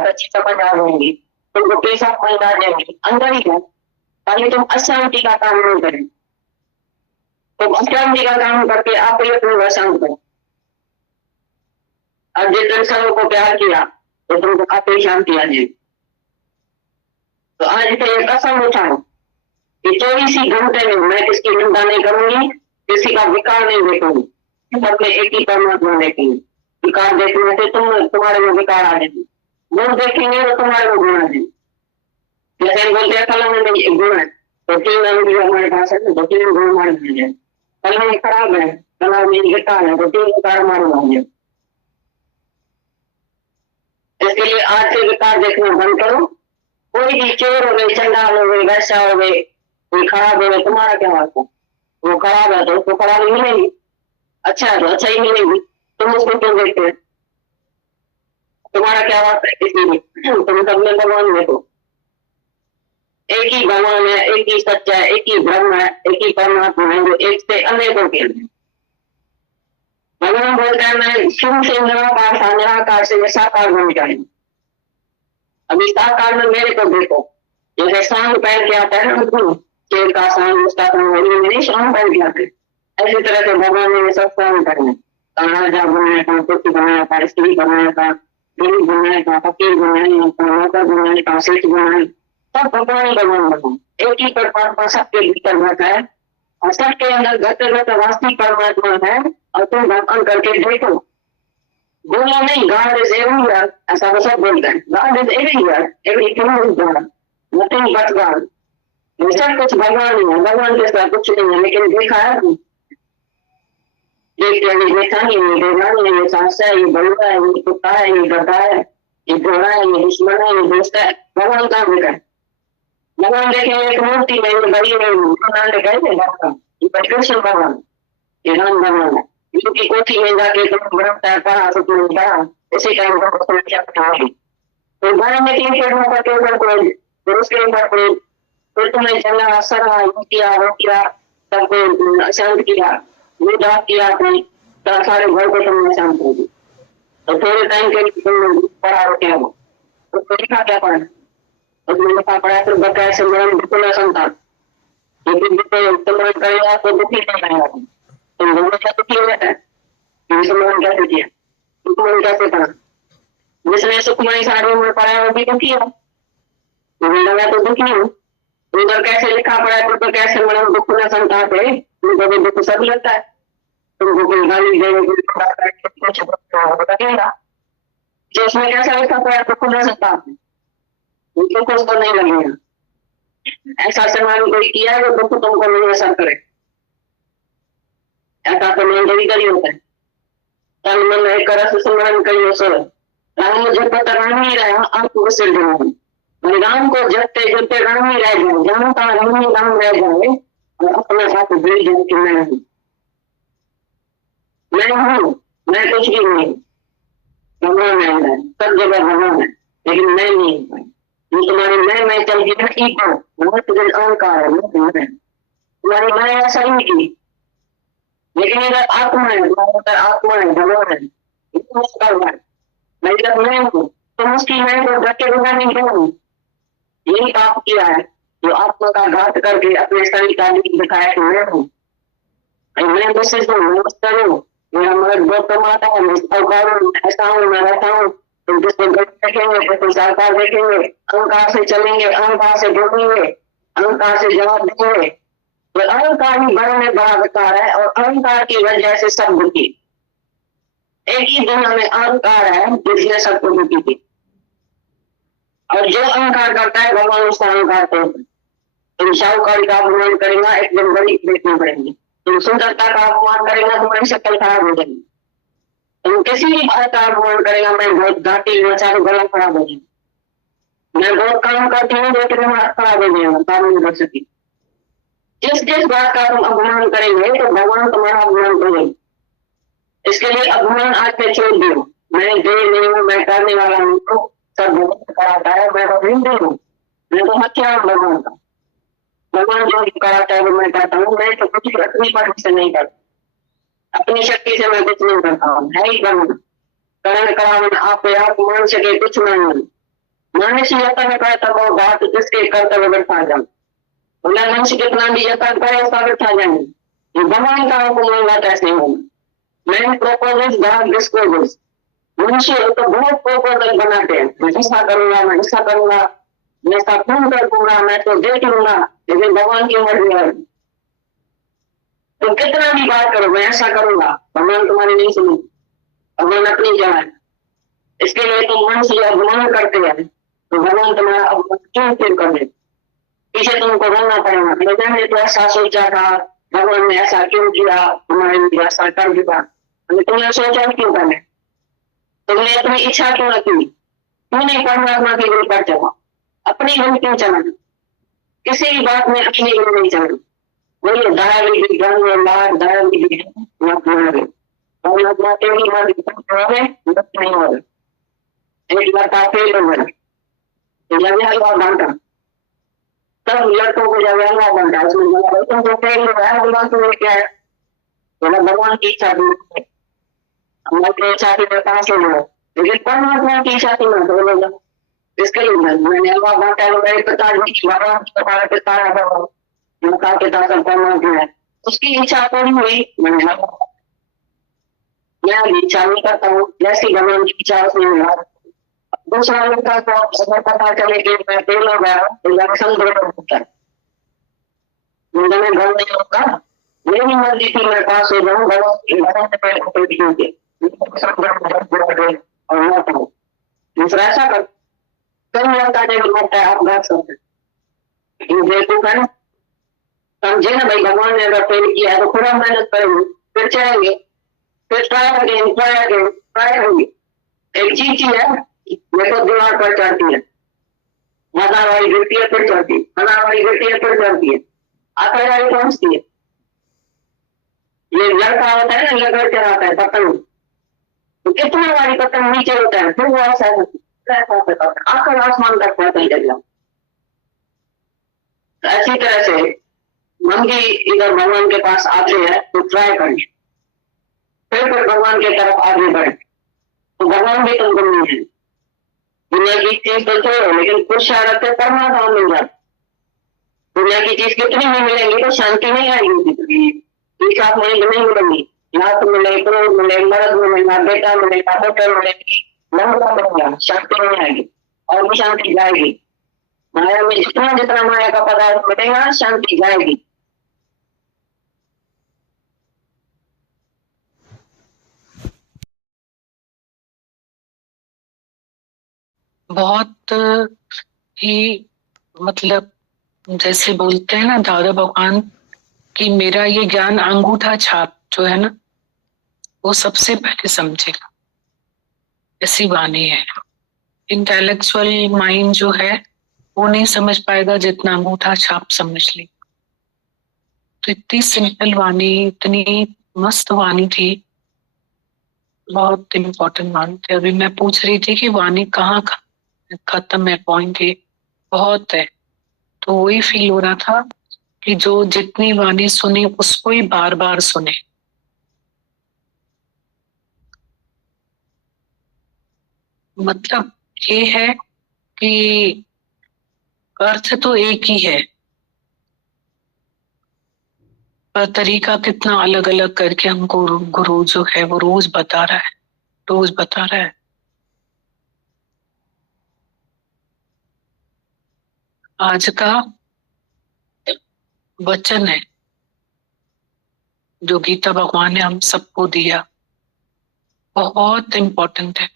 अच्छी समझ आ जाएंगी, तुमको पीस ऑफ माइंड आ जाएंगे अंदर ही है। ताकि तुम अशांति का काम नहीं करें, तुम अशांति का काम करके आप ही अपने शांत करो। अब जितने सबों को प्यार किया तो तुमको काफी शांति आ जाएगी। तो आज से एक कसम उठाओ कि 24 ही घंटे में मैं किसकी निंदा नहीं करूंगी, किसी का विकार नहीं देखूंगी, सबने एक ही परमात्मा देखेंगे। विकार देखने से तुम्हारे में विकार आ जाएंगे, गुण देखेंगे तो तुम्हारे में गुण आ जाएंगे। जैसे बोलते हैं कलम में एक गुण है तो 3 अंग हमारे पास है तो 3 गुण हमारे मिल जाए। कलम में खराब है, कलम में विकार है तो 3 विकार हमारे हो जाए। इसके लिए आज से विकार देखना बंद करो। कोई भी चोर हो गए, चंडाल हो गए, वैसा हो गए, कोई खराब है तुम्हारा क्या वास्ता, वो खराब है तो उसको खराबी मिलेगी, अच्छा है तो अच्छा ही मिलेगी, तुम उसको क्यों देखते हैं, तुम्हारा क्या वास्ता है किसी में, तुम सब में भगवान देखो, एक ही भगवान है, एक ही सच्चा है, एक ही ब्रह्म है, एक ही परमात्मा है जो एक से अनेकों के लिए। भगवान बोलता है मैं शुरू से निराकार था, निराकार से साकार बन जाए, अभी साकार में मेरे को देखो, जैसे सांग पहन के आता है ना शेर का सांग, उसका नहीं सांग पहन के आते, ऐसी तरह से भगवान ने सब सांग करने, राजा बनाया था, पुत्र बनाया था, स्त्री बनाया था, गरीब बनाया था, फकीर बनाया था, नौकर बनाया था, सेठ बनाया, सब भगवान भगवान भगवान एक ही परमात्मा सबके भीतर बैठा है और सबके अंदर गत वास्तविक परमात्मा है, और तुम भगवान करके देखो, बोलो नहीं गॉड इज एवरीवेयर, ऐसा वो सब बोलते हैं, God is everywhere, everything is God, nothing but God, सब कुछ भगवान ही है, भगवान के साथ कुछ नहीं है, लेकिन देखा है देखा नहीं, ये बेगानी है, ये सांस है, ये बलुआ है, ये कुत्ता है, ये गधा है, ये घोड़ा है, ये दुश्मन है, ये दोस्त है, भगवान कहाँ देखा है, भगवान देखे एक मूर्ति में, ये बड़ी नाम देखा है भगवान, ये कृष्ण भगवान, ये राम भगवान है, इनकी कोठी में जाके तुम ग्रंथ पढ़ा तो तुम पढ़ा, इसी टाइम पर समस्या होगी, तो घर में 3 पेड़ों का केवल कोई, फिर उसके ऊपर कोई, फिर तुमने चला सरा किया वो किया, सबको शांत किया, विदा किया अपने, तो सारे घर को तुमने शांत कर दी, तो थोड़े टाइम के लिए तुमने पढ़ा हो क्या हो, तो लिखा क्या पढ़ा, उसमें लिखा पढ़ा तो बकाया से मरण बिल्कुल संतान, लेकिन तुमने करेगा तो दुखी नहीं रहेगा, तुम हमेशा दुखी हो जाता है, मुसलमान कैसे किया, सुखमणि कैसे पढ़ा, जिसने सुखमणि साड़ी में पढ़ा वो भी दुखी हो, मुझे लगा तो दुखी हूँ, उधर कैसे लिखा पड़ा है तो कैसे मरण दुख न संताप है, तुमको भी दुख सब लगता है, तुमको कोई गाली देगा, जो उसमें कैसा लिखा पड़ा है दुख न संताप है, उनको कुछ तो नहीं लगेगा, ऐसा सम्मान कोई किया है वो दुख तुमको नहीं असर करे, ऐसा सम्मान कभी कभी होता है, तन मन एक रस सम्मान करियो सर, राम जब तक राम ही रहा आपको से राम को जपते जपते राम ही रह जाए, जहाँ का राम ही राम रह जाए और अपने साथ भूल जाए कि मैं हूँ, मैं कुछ भी नहीं, भगवान है, सब जगह भगवान है, लेकिन मैं नहीं हूँ, तुम्हारी मैं चल गई ना ईगो, बहुत अहंकार है, तुम्हारी मैं ऐसा ही की, लेकिन इधर आत्मा है, तुम्हारे आत्मा है, भगवान है, मैं इधर मैं हूँ, तुम उसकी मैं को धक्के बिना नहीं हूँ, यही पाप किया है जो आत्मा का घात करके अपने शरीर का लिख दिखाया कि मैं हूँ, मैं दूसरे से करूँ, मेरा मर्द बहुत कमाता है, मैं ऐसा हूँ, मैं रहता हूँ, तुम किसको गलत देखेंगे, किसको साकार देखेंगे, अहंकार से चलेंगे, अहंकार से बोलेंगे, अहंकार से जवाब देंगे, तो अहंकार ही बड़ा में बड़ा विकार है, और अहंकार की वजह से सब दुखी, एक ही दुनिया में अहंकार है जिसने सबको दुखी की, और जो अहंकार करता है भगवान उसका अहंकार तोड़, तुम शाहूकारी का अपमान करेगा एक दिन बड़ी देखनी पड़ेगी, तुम सुंदरता का अपमान करेगा तुम्हारी शक्ल खराब हो जाएगी, तुम किसी भी बात का अपमान करेगा, मैं बहुत घाटी चाहे गला खराब हो जाए, मैं बहुत काम करती हूँ लेकिन तुम्हारा खराब हो जाएगा, काम नहीं कर सकी, जिस बात का तुम अपमान करेंगे तो भगवान तुम्हारा अपमान करेंगे, इसके लिए अपमान आज पे छोड़ दियो, मैं दे नहीं हूँ, मैं करने वाला हूँ, तो सब भगवान कराता है, मैं तो हिंदू हूँ, मैं तो हत्या हूँ भगवान का, भगवान जो कराता है वो मैं करता हूँ, मैं तो कुछ अपनी मर्जी से नहीं करता, अपनी शक्ति से मैं कुछ नहीं करता हूँ, है ही भगवान, करण करावन आप मान सके कुछ नहीं, मनुष्य यत्न करे तब वो बात जिसके कर्तव्य व्यर्था जाए, बोला मनुष्य कितना भी यत्न करे उसका व्यर्था जाए, ये भगवान का हुक्म होगा कैसे होगा, मैं प्रोपोजल्स गॉड डिस्पोजल्स, मनुष्य तो बहुत प्रोपोजल बनाते हैं, मैं ऐसा करूंगा, मैं ऐसा करूंगा, मैं ऐसा पूर्ण कर दूंगा, मैं तो देख लूंगा, लेकिन भगवान की मर्जी है, तो कितना भी बात करो मैं ऐसा करूंगा, भगवान तुम्हारी नहीं सुनी, भगवान अपनी जगह है, इसके लिए तुम मन से अपमान करते हैं तो भगवान तुम्हारा अपमान क्यों क्यों कर दे, पीछे तुमको बोलना पड़ेगा, मैंने तो ऐसा सोचा था, भगवान ने ऐसा क्यों किया, तुम्हारे लिए ऐसा कर दिया, तुमने सोचा क्यों करने, तुमने अपनी इच्छा क्यों रखी, क्यों नहीं परमात्मा के लिए कर चला, अपनी मन क्यों चला, किसी भी बात में अपनी गुरु नहीं चाहिए। बोलो दारी गंग लाड दारी मत मारे और मत माते ही मारे मत नहीं मारे। एक बार काफी लोग हैं जब यह बात बांटा तब लड़कों को जब यह बात बांटा उसमें बोला तुम तो फेल हो रहा है बोला तुम्हें क्या है बोला भगवान की इच्छा थी हमारी इच्छा थी मैं कहाँ से बोला लेकिन परमात्मा की इच्छा थी मैं तो बोला इसके लिए मैंने यह बात बांटा है मेरे पिताजी भगवान तुम्हारे पिता है उनका पिता का परमात्मा है उसकी इच्छा पूरी हुई मैंने मैं इच्छा नहीं करता हूँ जैसी भगवान की इच्छा उसमें हुआ। दूसरा लड़का को अगर पता चले कि मैं फेल हो गया तो लक्षण दो होता है मुझे में घर नहीं होगा मेरी मर्जी थी मैं पास हो जाऊँ घरों से पहले कोई भी होंगे और ना पाऊँ दूसरा ऐसा कर कई लड़का जब लगता है आप बात करते बेवकूफ है ना समझे ना भाई भगवान ने अगर फेल किया है तो पूरा मेहनत करेंगे फिर चलेंगे फिर ट्राई होगी एक चीज है मेरे को दिमाग पर चढ़ती है मजा वाली गिरती है फिर चढ़ती है मजा वाली गिरती है फिर चढ़ती है आकर वाली पहुंचती है। ये लड़का होता है ना लकड़ चढ़ाता है पतंग तो कितना वाली पतंग नीचे होता है फिर वो ऐसा आकर आसमान तक पहुंचता ही चल जाओ। ऐसी तरह से मन की इधर भगवान के पास आते हैं तो ट्राई करें फिर भगवान की तरफ आगे बढ़े तो भगवान भी तुमको नहीं है दुनिया की चीज तो छोड़ो लेकिन कुछ शरारत परमात्मा मिल जाती दुनिया की चीज कितनी भी मिलेंगी तो शांति नहीं आएगी ठीक आप नहीं मिलेंगी लात मिले क्रोध मिले मर्द मिलेगा बेटा मिलेगा होटल मिलेगी लंबा मिलेगा शांति नहीं आएगी और भी शांति जाएगी माया में जितना जितना माया का पदार्थ मिलेगा शांति जाएगी। बहुत ही मतलब जैसे बोलते हैं ना दादा भगवान कि मेरा ये ज्ञान अंगूठा छाप जो है ना वो सबसे पहले समझेगा ऐसी वाणी है। इंटेलेक्चुअल माइंड जो है वो नहीं समझ पाएगा जितना अंगूठा छाप समझ ले। तो इतनी सिंपल वाणी इतनी मस्त वाणी थी बहुत इम्पोर्टेंट वाणी थी। अभी मैं पूछ रही थी कि वाणी कहाँ खत्म है पॉइंट ये बहुत है तो वही फील हो रहा था कि जो जितनी वाणी सुने उसको ही बार बार सुने। मतलब ये है कि अर्थ तो एक ही है पर तरीका कितना अलग अलग करके हमको गुरु जो है वो रोज बता रहा है। आज का वचन है जो गीता भगवान ने हम सबको दिया बहुत इम्पोर्टेंट है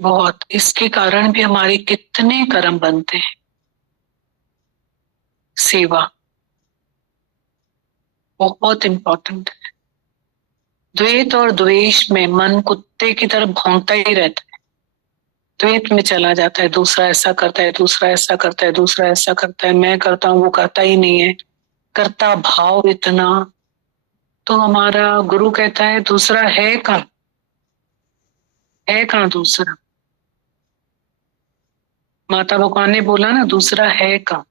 बहुत। इसके कारण भी हमारे कितने कर्म बनते हैं। सेवा बहुत इम्पोर्टेंट है। द्वेष और द्वेष में मन कुत्ते की तरह भौंकता ही रहता है द्वैत में चला जाता है दूसरा ऐसा करता है दूसरा ऐसा करता है दूसरा ऐसा करता है मैं करता हूँ वो करता ही नहीं है करता भाव इतना। तो हमारा गुरु कहता है दूसरा है कहाँ दूसरा। माता भगवान ने बोला ना दूसरा है कहाँ।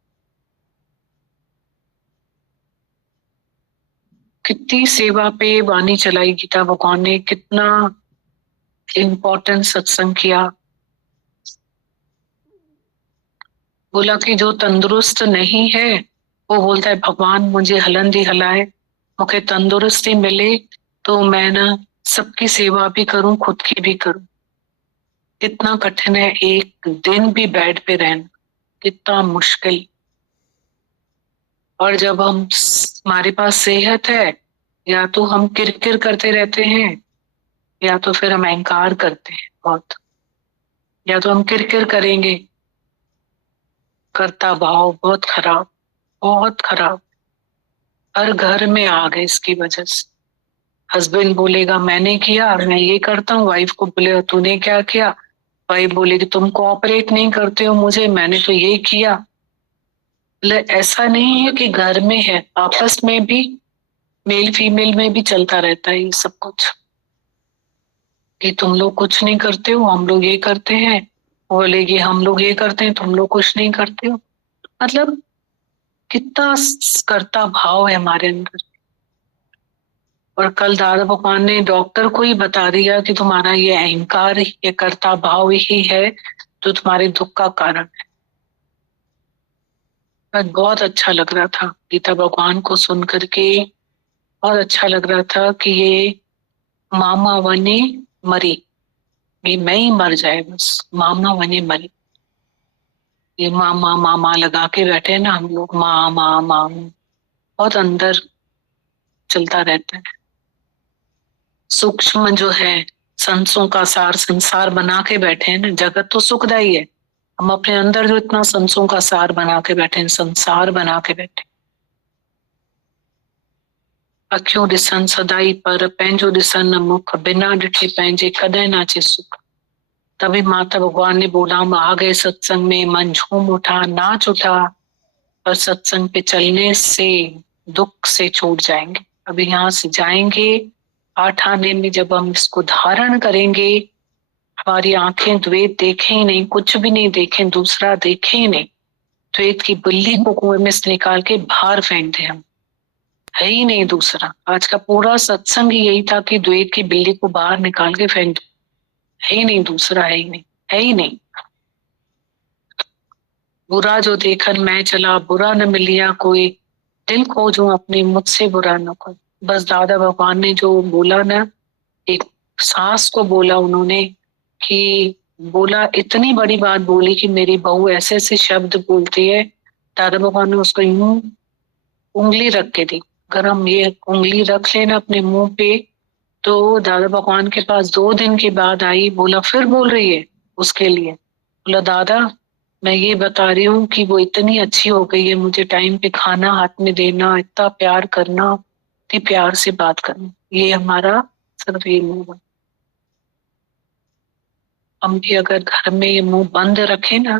कितनी सेवा पे वाणी चलाई गीता भगवान ने कितना इम्पोर्टेंट सत्संग किया। बोला कि जो तंदुरुस्त नहीं है वो बोलता है भगवान मुझे हलंदी हलाए मुझे तंदुरुस्ती मिले तो मैं ना सबकी सेवा भी करूं खुद की भी करूं। कितना कठिन है एक दिन भी बेड पे रहना कितना मुश्किल। और जब हमारे पास सेहत है या तो हम किरकिर करते रहते हैं या तो फिर हम अहंकार करते हैं बहुत। या तो हम किरकिर करेंगे करता भाव बहुत खराब हर घर में आ गए इसकी वजह से। हस्बैंड बोलेगा मैंने किया मैं ये करता हूँ वाइफ को बोलेगा तूने क्या किया वाइफ बोलेगी तुम कोऑपरेट नहीं करते हो मुझे मैंने तो ये किया। मतलब ऐसा नहीं है कि घर में है, आपस में भी मेल फीमेल में भी चलता रहता है ये सब कुछ, कि तुम लोग कुछ नहीं करते हो, हम लोग ये करते हैं, बोले कि हम लोग ये करते हैं, तुम लोग कुछ नहीं करते हो। मतलब कितना करता भाव है हमारे अंदर। और कल दादा भगवान ने डॉक्टर को ही बता दिया कि तुम्हारा ये अहंकार, ये करता भाव ही है जो तुम्हारे दुख का कारण है। बस बहुत अच्छा लग रहा था गीता भगवान को सुन करके, बहुत अच्छा लग रहा था कि ये मामा बने मरी, ये मैं ही मर जाए बस, मामा बने मरी। ये मामा मामा लगा के बैठे हैं ना हम लोग, माँ माँ माँ, बहुत अंदर चलता रहता है। सूक्ष्म जो है संसों का सार संसार बना के बैठे हैं ना, जगत तो सुखदाई है, हम अपने अंदर जो इतना संसों का सार बना के बैठे हैं, संसार बना के बैठे। अखियों ॾिसन सदाई पर पंहिंजो ॾिसन मुख, बिना ॾिठे पंहिंजे कॾहिं नाचे सुख। तभी माता भगवान ने बोला, हम आ गए सत्संग में, मन झूम उठा नाच उठा, पर सत्संग पे चलने से दुख से छूट जाएंगे। अभी यहाँ से जाएंगे 8 आने में, जब हम इसको धारण करेंगे, हमारी आंखें द्वैत देखें ही नहीं, कुछ भी नहीं देखें, दूसरा देखें ही नहीं, द्वैत की बिल्ली को कुएं में से निकाल के बाहर फेंक दें, हम है ही नहीं दूसरा। आज का पूरा सत्संग ही यही था कि द्वैत की बिल्ली को बाहर निकाल के फेंक, है ही नहीं दूसरा, है ही नहीं, है ही नहीं। बुरा जो देखन मैं चला, बुरा न मिलिया कोई, दिल खोजूं अपने मुझसे बुरा न कोई। बस दादा भगवान ने जो बोला ना, एक सास को बोला उन्होंने, कि बोला इतनी बड़ी बात बोली कि मेरी बहू ऐसे ऐसे शब्द बोलती है, दादा भगवान ने उसको यूं उंगली रख के दी। अगर हम ये उंगली रख लेना अपने मुंह पे, तो दादा भगवान के पास 2 दिन के बाद आई, बोला फिर बोल रही है उसके लिए, बोला दादा मैं ये बता रही हूँ कि वो इतनी अच्छी हो गई है, मुझे टाइम पे खाना हाथ में देना, इतना प्यार करना, इतनी प्यार से बात करना, ये हमारा सिर्फ ये मुंह है। हम भी अगर घर में ये मुंह बंद रखे ना,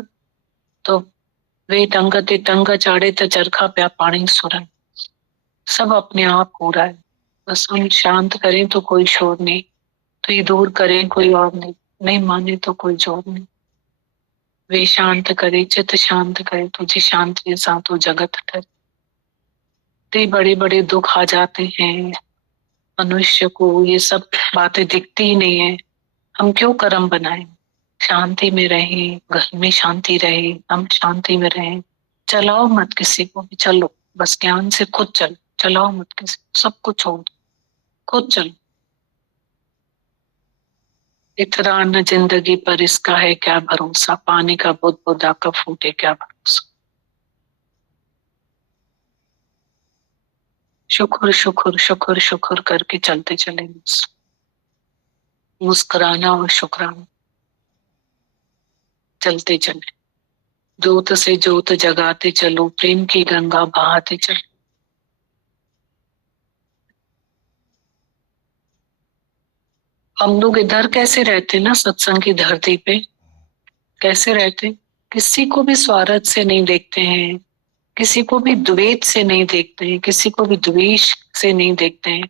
तो वे टंग ते टंग चाड़े तो चरखा प्या पानी सुरन, सब अपने आप हो रहा है। बस हम शांत करें तो कोई शोर नहीं, तो ये दूर करें कोई और नहीं, नहीं माने तो कोई जोर नहीं। वे शांत करे चित शांत करे, तुझे शांति के साथ वो जगत ठहरे। इतने बड़े बड़े दुख आ जाते हैं मनुष्य को, ये सब बातें दिखती ही नहीं है। हम क्यों कर्म बनाए, शांति में रहें, घर में शांति रहे, हम शांति में रहें। चलाओ मत किसी को भी, चलो बस ज्ञान से खुद चलो, चलाओ मत किसी को, सब कुछ छोड़ खुद चलो। इतना न जिंदगी पर इसका है क्या भरोसा, पानी का बुद बुदा कब फूटे क्या भरोसा। शुक्र शुक्र शुक्र शुक्र करके चलते चले, मुस्कुराना और शुक्राना, चलते चले, जोत से जोत जगाते चलो, प्रेम की गंगा बहाते चलो। हम लोग इधर कैसे रहते ना सत्संग की धरती पे, कैसे रहते, किसी को भी स्वार्थ से नहीं देखते हैं, किसी को भी द्वेष से नहीं देखते हैं, किसी को भी द्वेष से नहीं देखते हैं।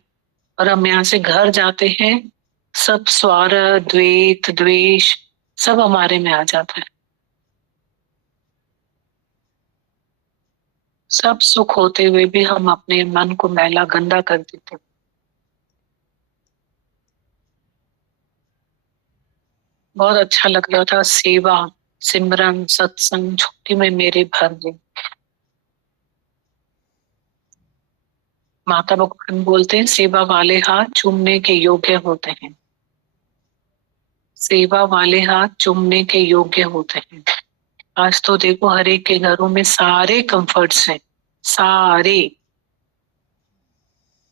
और हम यहाँ से घर जाते हैं, सब स्वार्थ द्वेष द्वेष सब हमारे में आ जाता है। सब सुख होते हुए भी हम अपने मन को मैला गंदा कर देते हैं। बहुत अच्छा लग रहा था, सेवा सिमरन सत्संग छुट्टी में मेरे भर गई। माता भगवान बोलते हैं, सेवा वाले हाथ चूमने के योग्य होते हैं, सेवा वाले हाथ चूमने के योग्य होते हैं। आज तो देखो हर एक के घरों में सारे कंफर्ट्स हैं, सारे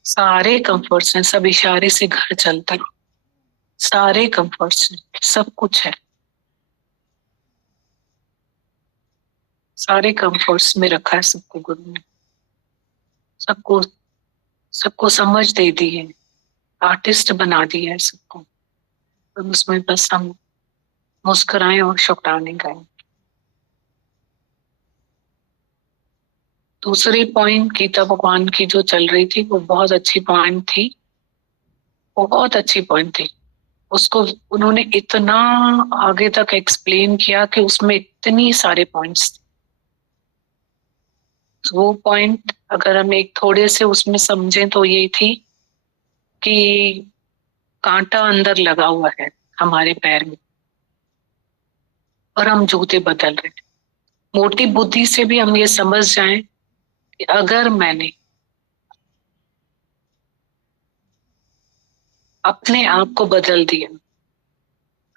सारे कंफर्ट्स हैं, सब इशारे से घर चलता है, सारे कंफर्ट्स हैं, सब कुछ है, सारे कंफर्ट्स में रखा है सबको गुरु ने, सबको सबको समझ दे दी है, आर्टिस्ट बना दिया है सबको। तो उसमें बस हम मुस्कुराएं और शुक्राने गाएं। दूसरी पॉइंट गीता भगवान की जो चल रही थी वो बहुत अच्छी पॉइंट थी, बहुत अच्छी पॉइंट थी। उसको उन्होंने इतना आगे तक एक्सप्लेन किया कि उसमें इतनी सारे पॉइंट्स थे। वो पॉइंट अगर हम एक थोड़े से उसमें समझें तो ये थी कि कांटा अंदर लगा हुआ है हमारे पैर में और हम जूते बदल रहे हैं। मोटी बुद्धि से भी हम ये समझ जाएं कि अगर मैंने अपने आप को बदल दिया,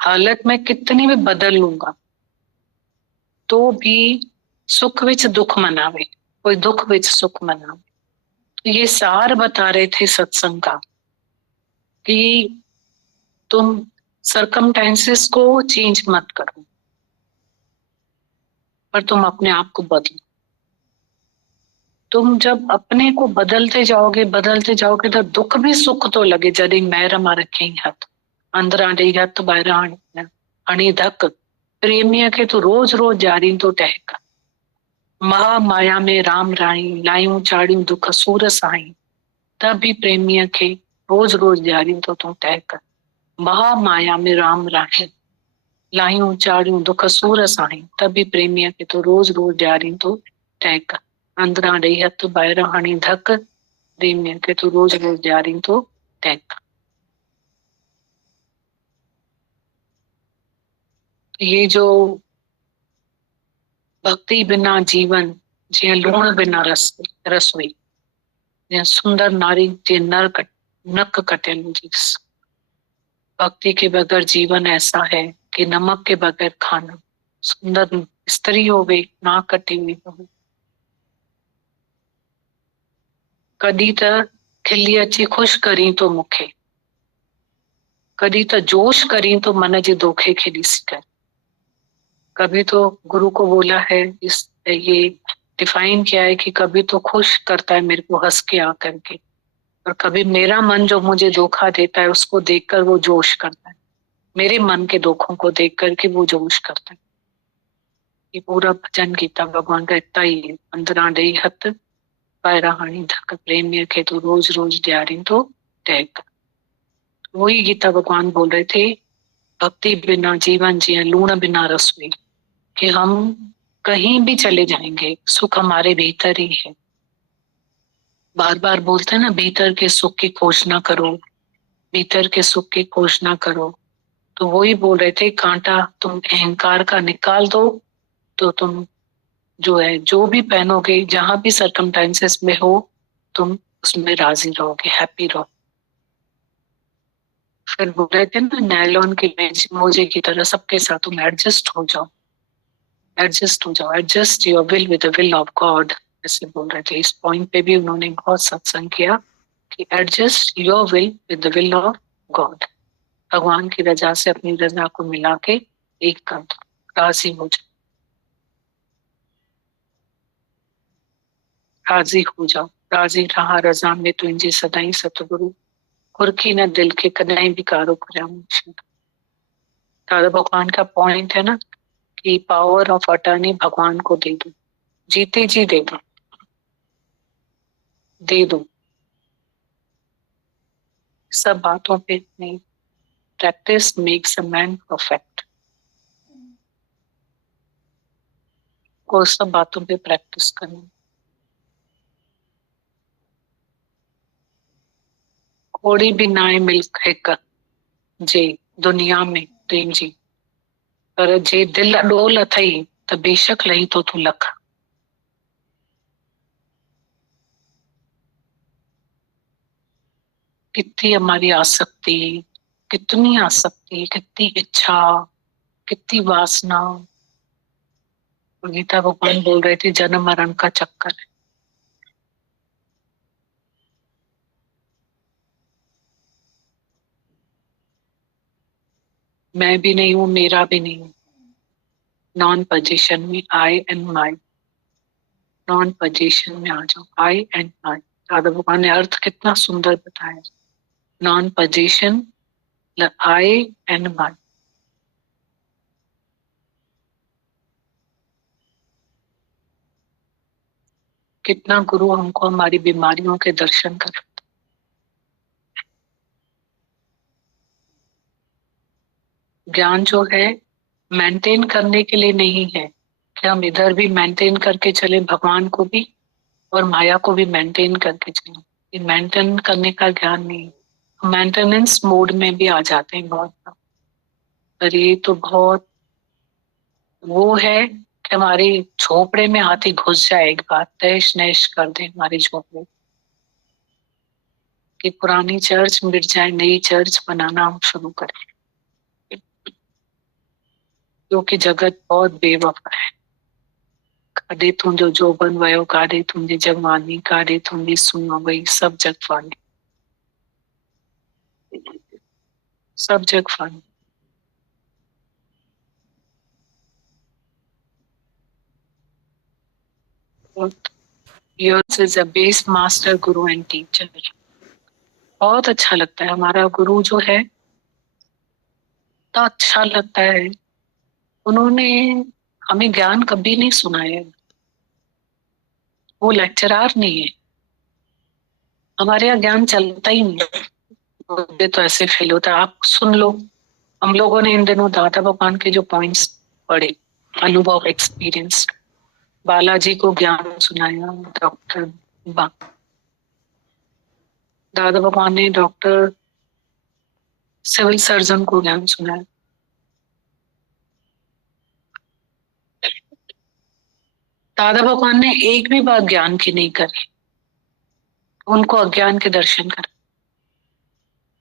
हालत में कितनी भी बदल लूंगा तो भी सुख विच दुख मनावे, कोई दुख विच सुख मनावे। तो ये सार बता रहे थे सत्संग का कि तुम सरकमटेंसेस को चेंज मत करो, पर तुम अपने आप को बदलो। तुम जब अपने को बदलते जाओगे तो दुख भी सुख तो लगे। जदी मैर मार रखे हथ अंदर आंडी हथ बाहर हणी धक प्रेमिया के तो रोज रोज जारी तो टहका। महा माया में राम राई लायूं चाड़ियूं दुख सूर साई, तब भी प्रेमिया के रोज रोज जारी तो तू टहका। महा माया में राम राई लायूं चाड़ियूं दुख सूर साई, तब भी प्रेमिया के तो रोज रोज जारी तो टहका। अंदरा डई हथ बाहर हणी धक प्रेमिया के तो रोज रोज जारी तो टहका। ये जो भक्ति बिना जीवन जीअं लूण बिना रसोई, जीअं सुंदर नारी जे नक कटियल हुजेसि। भक्ति के बगैर जीवन ऐसा है कि नमक के बगैर खाना। सुंदर स्त्री होवे ना कटी हुई होवे, कॾहिं त खिली अची खुश करी तो मुखे, कॾहिं त जोश करी तो मन जे धोखे खे ॾिसी कर। कभी तो गुरु को बोला है, ये डिफाइन किया है कि कभी तो खुश करता है मेरे को हंस के आकर के, और कभी मेरा मन जो मुझे धोखा देता है उसको देखकर वो जोश करता है। मेरे मन के धोखों को देख करके वो जोश करता है। ये पूरा भजन गीता भगवान का इतना ही है। अंदरा डई हथ ॿाहिरां हणी धक प्रेमीअ खे तो रोज रोज ॾियारींदो टहक। वही गीता भगवान बोल रहे थे, भक्ति बिना जीवन जिए लूण बिना रसोई, कि हम कहीं भी चले जाएंगे सुख हमारे भीतर ही है। बार बार बोलते हैं ना, भीतर के सुख की खोज ना करो, भीतर के सुख की खोज ना करो। तो वही बोल रहे थे, कांटा तुम अहंकार का निकाल दो तो तुम जो है जो भी पहनोगे, जहां भी सरकमस्टेंसेस में हो, तुम उसमें राजी रहोगे, हैप्पी रहो। फिर बोल रहे थे ना, नायलॉन के मोजे की तरह सबके साथ तुम एडजस्ट हो जाओ, एडजस्ट हो जाओ, adjust your will with the will of God. ऐसे बोल रहे थे। इस पॉइंट पे भी उन्होंने बहुत सत्संग किया कि adjust your will with the will of God. भगवान की रजा से अपनी रजा को मिला के एक कर दो, राजी हो जाओ, राजी हो जाओ। राजी रहा रजा में तुझे सदाई सतगुरु, खुरकी न दिल के कदाई भी कारो कराऊं। दादा भगवान का पॉइंट है ना कि पावर ऑफ अटर्नी भगवान को दे दो, जीते जी दे दो, दे दो। सब बातों पे नहीं, practice makes a man perfect. को सब बातों पे प्रैक्टिस करना। कोड़ी भी नाए मिल्क हिक जे दुनिया में तुंहिंजी, पर जे दिल डोल अथई त बेशक लही तो तू लख। कितनी हमारी आसक्ति, कितनी आसक्ति, कितनी इच्छा, कितनी वासना। गीता भगवान बोल रहे थे, जन्म मरण का चक्कर है। मैं भी नहीं हूं, मेरा भी नहीं हूं। नॉन पोजीशन में आई एंड माई, नॉन पोजीशन में आ जाओ, आई एंड माई। दादा भगवान ने अर्थ कितना सुंदर बताया। Non position, I and my. कितना गुरु हमको हमारी बीमारियों के दर्शन कर। ज्ञान जो है मेंटेन करने के लिए नहीं है कि हम इधर भी मेंटेन करके चले, भगवान को भी और माया को भी मेंटेन करके चले। ये मेंटेन करने का ज्ञान नहीं, मेंटेनेंस मोड में भी आ जाते हैं बहुत बार। पर ये तो बहुत वो है कि हमारे झोपड़े में हाथी घुस जाए एक बार, तैश नैश कर दे हमारे झोपड़े, कि पुरानी चर्च मिट जाए, नई चर्च बनाना हम शुरू करें, क्योंकि जगत बहुत बेवफा है। काढ़े तुंहिंजो जोबन वयो, काढ़े तुंहिंजी जवानी, काढ़े तुंहिंजी सूंह वई, सब जग फानी, सब जग Fani. Yours is a base master guru and teacher। बहुत अच्छा लगता है हमारा गुरु जो है, तो अच्छा लगता है। उन्होंने हमें ज्ञान कभी नहीं सुनाया, वो लेक्चरार नहीं है, हमारे यहाँ ज्ञान चलता ही नहीं। मुझे तो ऐसे फील होता है, आप सुन लो। हम लोगों ने इन दिनों दादा भगवान के जो पॉइंट्स पढ़े, अनुभव एक्सपीरियंस, बालाजी को ज्ञान सुनाया, डॉक्टर दादा भगवान ने डॉक्टर सिविल सर्जन को ज्ञान सुनाया। दादा भगवान ने एक भी बात ज्ञान की नहीं करी, उनको अज्ञान के दर्शन कर,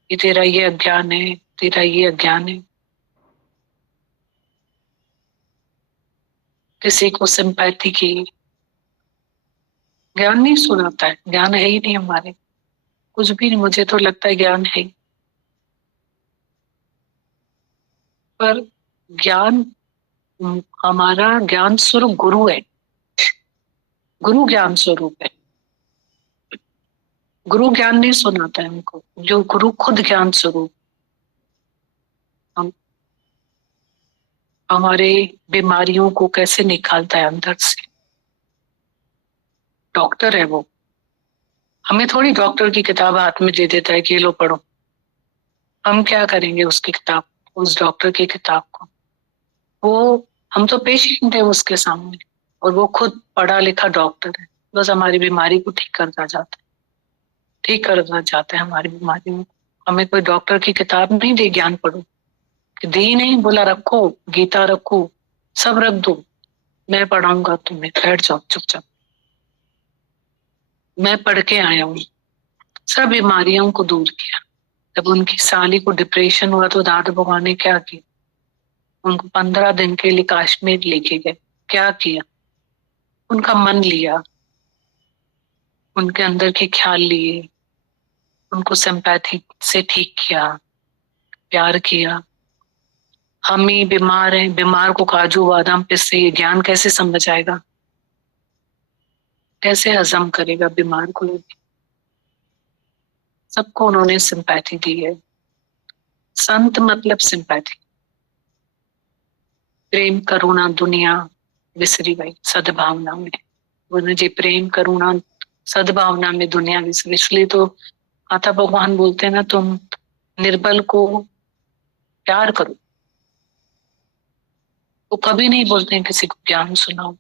कि तेरा ये अज्ञान है, तेरा ये अज्ञान है। किसी को सिंपैथी की, ज्ञान नहीं सुनाता है, ज्ञान है ही नहीं हमारे, कुछ भी नहीं। मुझे तो लगता है ज्ञान है, पर ज्ञान हमारा ज्ञान स्वरूप गुरु है, गुरु ज्ञान स्वरूप है। गुरु ज्ञान नहीं सुनाता है हमको, जो गुरु खुद ज्ञान स्वरूप। हम हमारे बीमारियों को कैसे निकालता है अंदर से, डॉक्टर है वो। हमें थोड़ी डॉक्टर की किताब हाथ में दे देता है कि ये लो पढ़ो, हम क्या करेंगे उसकी किताब, उस डॉक्टर की किताब को। वो हम तो पेशेंट है उसके सामने, और वो खुद पढ़ा लिखा डॉक्टर है, बस हमारी बीमारी को ठीक करना चाहता है, ठीक करना चाहते हैं हमारी बीमारी में। हमें कोई डॉक्टर की किताब नहीं दी ज्ञान पढ़ो, दी नहीं, बोला रखो, गीता रखो, सब रख दो, मैं पढ़ाऊंगा तुम्हें, बैठ जाओ चुपचाप। मैं पढ़ के आया हूँ, सब बीमारियों को दूर किया। जब उनकी साली को डिप्रेशन हुआ तो दादा भगवान ने क्या किया, उनको 15 दिन के लिए कश्मीर लेके गए। क्या किया, उनका मन लिया, उनके अंदर के ख्याल लिए, उनको सिंपैथी से ठीक किया, प्यार किया। हम ही बीमार हैं, बीमार को काजू बादाम पिस्ते, ये ज्ञान कैसे समझ आएगा, कैसे हजम करेगा बीमार को। सबको उन्होंने सिंपैथी दी है। संत मतलब सिंपैथी, प्रेम करुणा दुनिया विसरी गई सद्भावना में। उन्होंने जी प्रेम करुणा सद्भावना में दुनिया विसरी, इसलिए तो माता भगवान बोलते हैं ना, तुम निर्बल को प्यार करो। वो कभी नहीं बोलते हैं किसी को ज्ञान सुनाओ,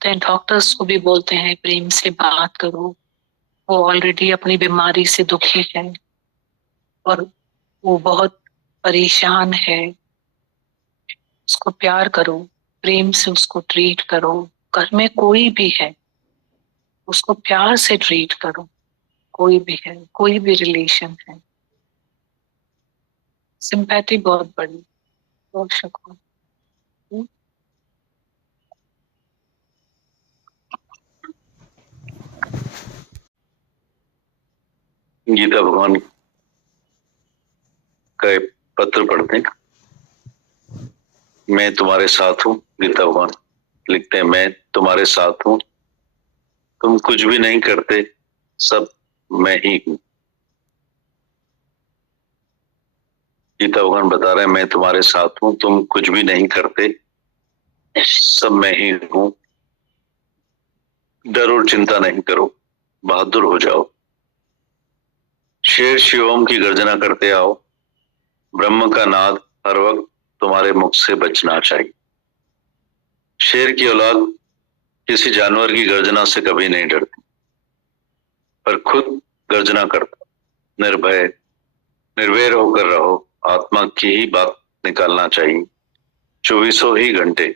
तो डॉक्टर्स को भी बोलते हैं प्रेम से बात करो। वो ऑलरेडी अपनी बीमारी से दुखी है और वो बहुत परेशान है, उसको प्यार करो, प्रेम से उसको ट्रीट करो। घर में कोई भी है उसको प्यार से ट्रीट करो, कोई भी है, कोई भी रिलेशन है। सिंपैथी बहुत बड़ी, बहुत शुक्रिया। गीता भगवान का एक पत्र पढ़ते हैं, मैं तुम्हारे साथ हूँ। गीता भगवान लिखते हैं, मैं तुम्हारे साथ हूँ, तुम कुछ भी नहीं करते, सब मैं ही हूँ। गीता भगवान बता रहे हैं, मैं तुम्हारे साथ हूँ, तुम कुछ भी नहीं करते, सब मैं ही हूँ। डर और चिंता नहीं करो, बहादुर हो जाओ। शेर शिवम की गर्जना करते आओ। ब्रह्म का नाद हर वक्त तुम्हारे मुख से बचना चाहिए। शेर की औलाद किसी जानवर की गर्जना से कभी नहीं डरती, पर खुद गर्जना करता। निर्भय निर्वैर होकर रहो। आत्मा की ही बात निकालना चाहिए 24 ही घंटे।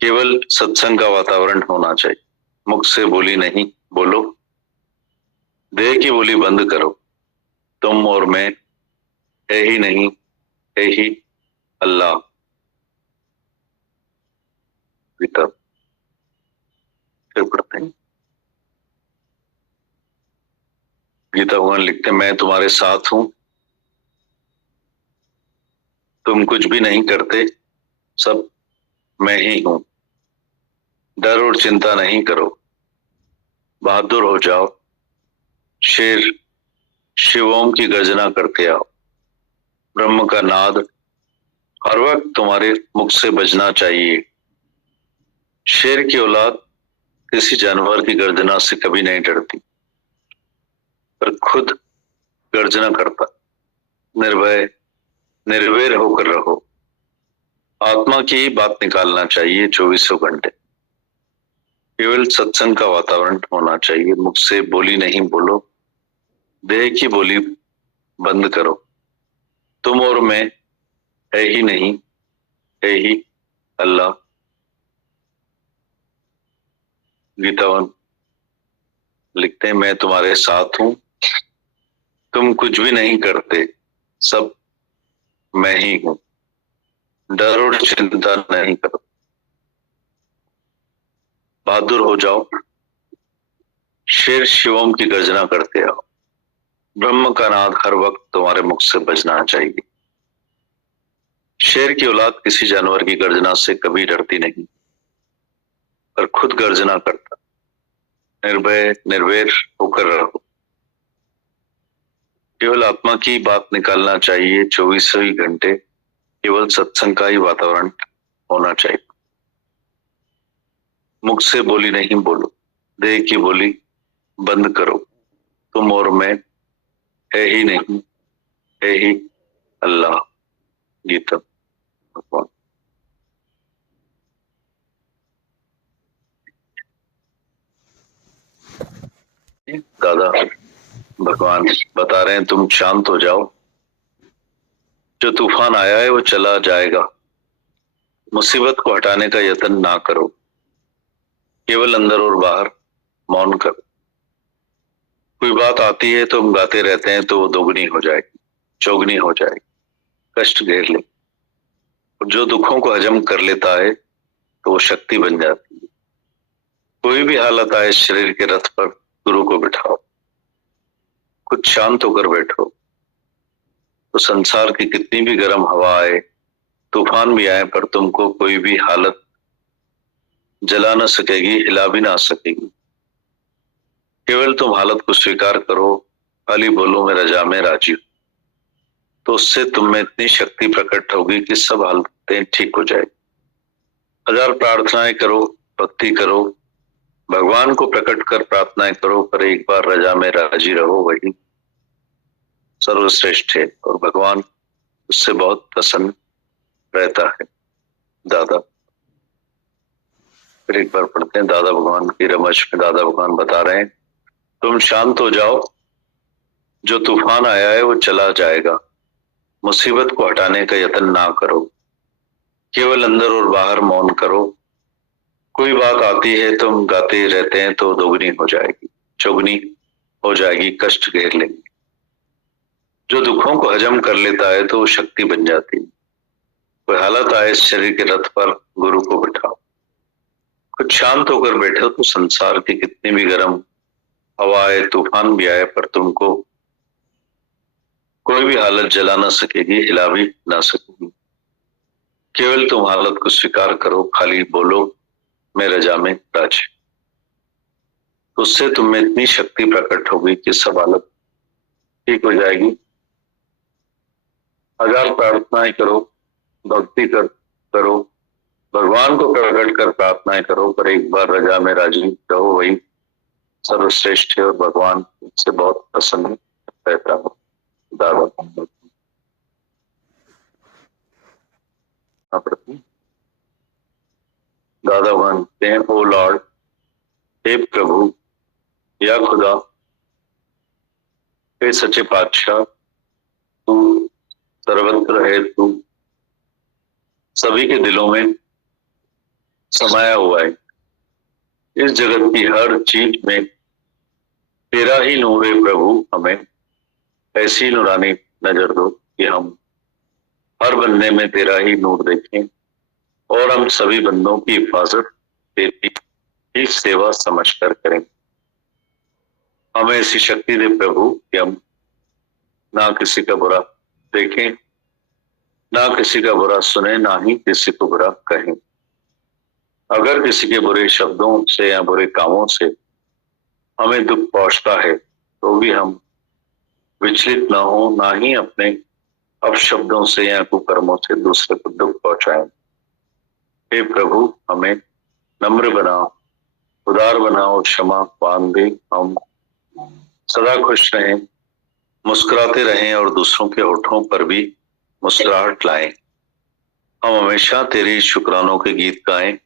केवल सत्संग का वातावरण होना चाहिए। मुख से बोली नहीं बोलो, देह की बोली बंद करो। तुम और मैं है ही नहीं, है ही अल्लाह। गीता फिर पढ़ते हैं। गीता भगवान लिखते हैं, मैं तुम्हारे साथ हूं, तुम कुछ भी नहीं करते, सब मैं ही हूं। डर और चिंता नहीं करो, बहादुर हो जाओ। शेर शिवोम की गर्जना करते आओ। ब्रह्म का नाद हर वक्त तुम्हारे मुख से बजना चाहिए। शेर की औलाद किसी जानवर की गर्जना से कभी नहीं डरती, पर खुद गर्जना करता। निर्भय निर्वैर होकर रहो। आत्मा की ही बात निकालना चाहिए 24 घंटे। केवल सत्संग का वातावरण होना चाहिए। मुख से बोली नहीं बोलो, देह की बोली बंद करो। तुम और मैं है ही नहीं, है ही अल्लाह। गीतावन लिखते हैं, मैं तुम्हारे साथ हूं, तुम कुछ भी नहीं करते, सब मैं ही हूं। डर और चिंता नहीं करो, बहादुर हो जाओ। शेर शिवम की गर्जना करते आओ। ब्रह्म का नाद हर वक्त तुम्हारे मुख से बजना चाहिए। शेर की औलाद किसी जानवर की गर्जना से कभी डरती नहीं, पर खुद गर्जना करता। निर्भय निर्वैर होकर रहो। केवल आत्मा की बात निकालना चाहिए 24 ही घंटे। केवल सत्संग का ही वातावरण होना चाहिए। मुख से बोली नहीं बोलो, देह की बोली बंद करो। तुम और मैं है ही नहीं, है ही अल्लाह। गीता भगवान। दादा भगवान बता रहे हैं, तुम शांत हो जाओ। जो तूफान आया है वो चला जाएगा। मुसीबत को हटाने का यत्न ना करो, केवल अंदर और बाहर मौन करो। कोई बात आती है तो हम गाते रहते हैं तो वो दोगुनी हो जाएगी, चौगुनी हो जाएगी, कष्ट घेर ले। जो दुखों को हजम कर लेता है तो वो शक्ति बन जाती है। कोई भी हालत आए, शरीर के रथ पर गुरु को बिठाओ। कुछ शांत होकर बैठो, तो संसार की कितनी भी गर्म हवा आए, तूफान भी आए, पर तुमको कोई भी हालत जला न सकेगी, हिला भी ना सकेगी। केवल तुम हालत को स्वीकार करो, खाली बोलो मैं रजा में राजी हूं। तो उससे तुम में इतनी शक्ति प्रकट होगी कि सब हालतें ठीक हो जाएगी। हजार प्रार्थनाएं करो, भक्ति करो, भगवान को प्रकट कर प्रार्थनाएं करो, पर एक बार रजा में राजी रहो, वही सर्वश्रेष्ठ है और भगवान उससे बहुत प्रसन्न रहता है। दादा फिर एक बार पढ़ते हैं। दादा भगवान की रमश में दादा भगवान बता रहे हैं, तुम शांत हो जाओ। जो तूफान आया है वो चला जाएगा। मुसीबत को हटाने का यत्न ना करो, केवल अंदर और बाहर मौन करो। कोई बात आती है तो हम गाते रहते हैं तो दोगुनी हो जाएगी, चौगुनी हो जाएगी, कष्ट घेर लेंगे। जो दुखों को हजम कर लेता है तो वो शक्ति बन जाती है। कोई हालत आए, शरीर के रथ पर गुरु को बिठाओ। कुछ शांत होकर बैठो, तो संसार की कितनी भी गर्म हवा आए, तूफान भी आए, पर तुमको कोई भी हालत जला ना सकेगी, हिला भी ना सकेगी। केवल तुम हालत को स्वीकार करो, खाली बोलो मैं रजा में राजी। उससे तुम में इतनी शक्ति प्रकट होगी कि सब हालत ठीक हो जाएगी। हजार प्रार्थनाएं करो, भक्ति करो, भगवान को प्रकट कर प्रार्थनाएं करो, पर एक बार रजा में राजी रहो, वही सर्वश्रेष्ठ है और भगवान से बहुत प्रसन्न रहता हो। दादा दादा भगवान कहते हैं, ओ लॉर्ड, हे प्रभु या खुदा, हे सच्चे पातशाह, तू सर्वत्र है, तू सभी के दिलों में समाया हुआ है। इस जगत की हर चीज में तेरा ही नूर है प्रभु, हमें ऐसी नूरानी नजर दो कि हम हर बंदे में तेरा ही नूर देखें और हम सभी बंदों की हिफाजत तेरी ही सेवा समझकर करें। हमें ऐसी शक्ति दे प्रभु कि हम ना किसी का बुरा देखें, ना किसी का बुरा सुने, ना ही किसी को बुरा कहें। अगर किसी के बुरे शब्दों से या बुरे कामों से हमें दुख पहुंचता है तो भी हम विचलित ना हो, ना ही अपने अपशब्दों से या कुकर्मों से दूसरे को दुख पहुंचाएं। हे प्रभु, हमें नम्र बनाओ, उदार बनाओ, क्षमावान दे। हम सदा खुश रहें, मुस्कुराते रहें और दूसरों के होठों पर भी मुस्कुराहट लाएं। हम हमेशा तेरे शुक्रानों के गीत गाएं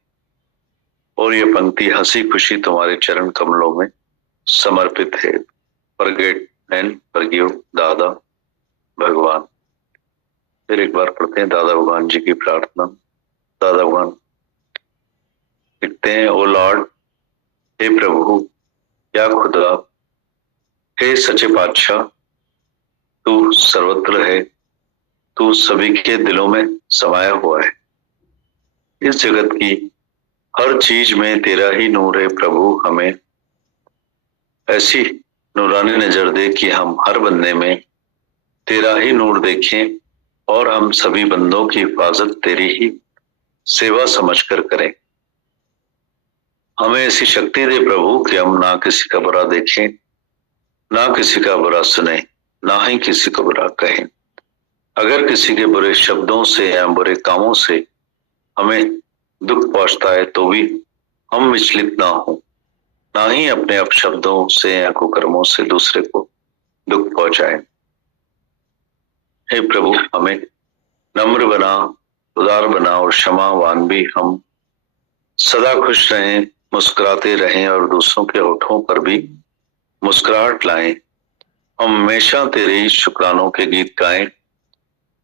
और ये पंक्ति हंसी खुशी तुम्हारे चरण कमलों में समर्पित है। फॉरगेट एंड फॉरगिव दादा भगवान। फिर एक बार पढ़ते हैं दादा भगवान जी की प्रार्थना। दादा भगवान लिखते हैं, ओ लॉर्ड, हे प्रभु या खुदा, हे सच्चे पातशाह, तू सर्वत्र है, तू सभी के दिलों में समाया हुआ है। इस जगत की हर चीज में तेरा ही नूर है प्रभु, हमें ऐसी नूरानी नजर दे कि हम हर बंदे में तेरा ही नूर देखें और हम सभी बंदों की हिफाजत तेरी ही सेवा समझकर करें। हमें ऐसी शक्ति दे प्रभु कि हम ना किसी का बुरा देखें, ना किसी का बुरा सुने, ना ही किसी को बुरा कहें। अगर किसी के बुरे शब्दों से या बुरे कामों से हमें दुख पहुंचता है तो भी हम विचलित ना हो, ना ही अपने अपशब्दों से या कुकर्मों से दूसरे को दुख पहुंचाएं। हे प्रभु, हमें नम्र बना, उदार बना और क्षमावान भी। हम सदा खुश रहें, मुस्कुराते रहें और दूसरों के होठों पर भी मुस्कुराहट लाएं। हम हमेशा तेरे ही शुक्रानों के गीत गाएं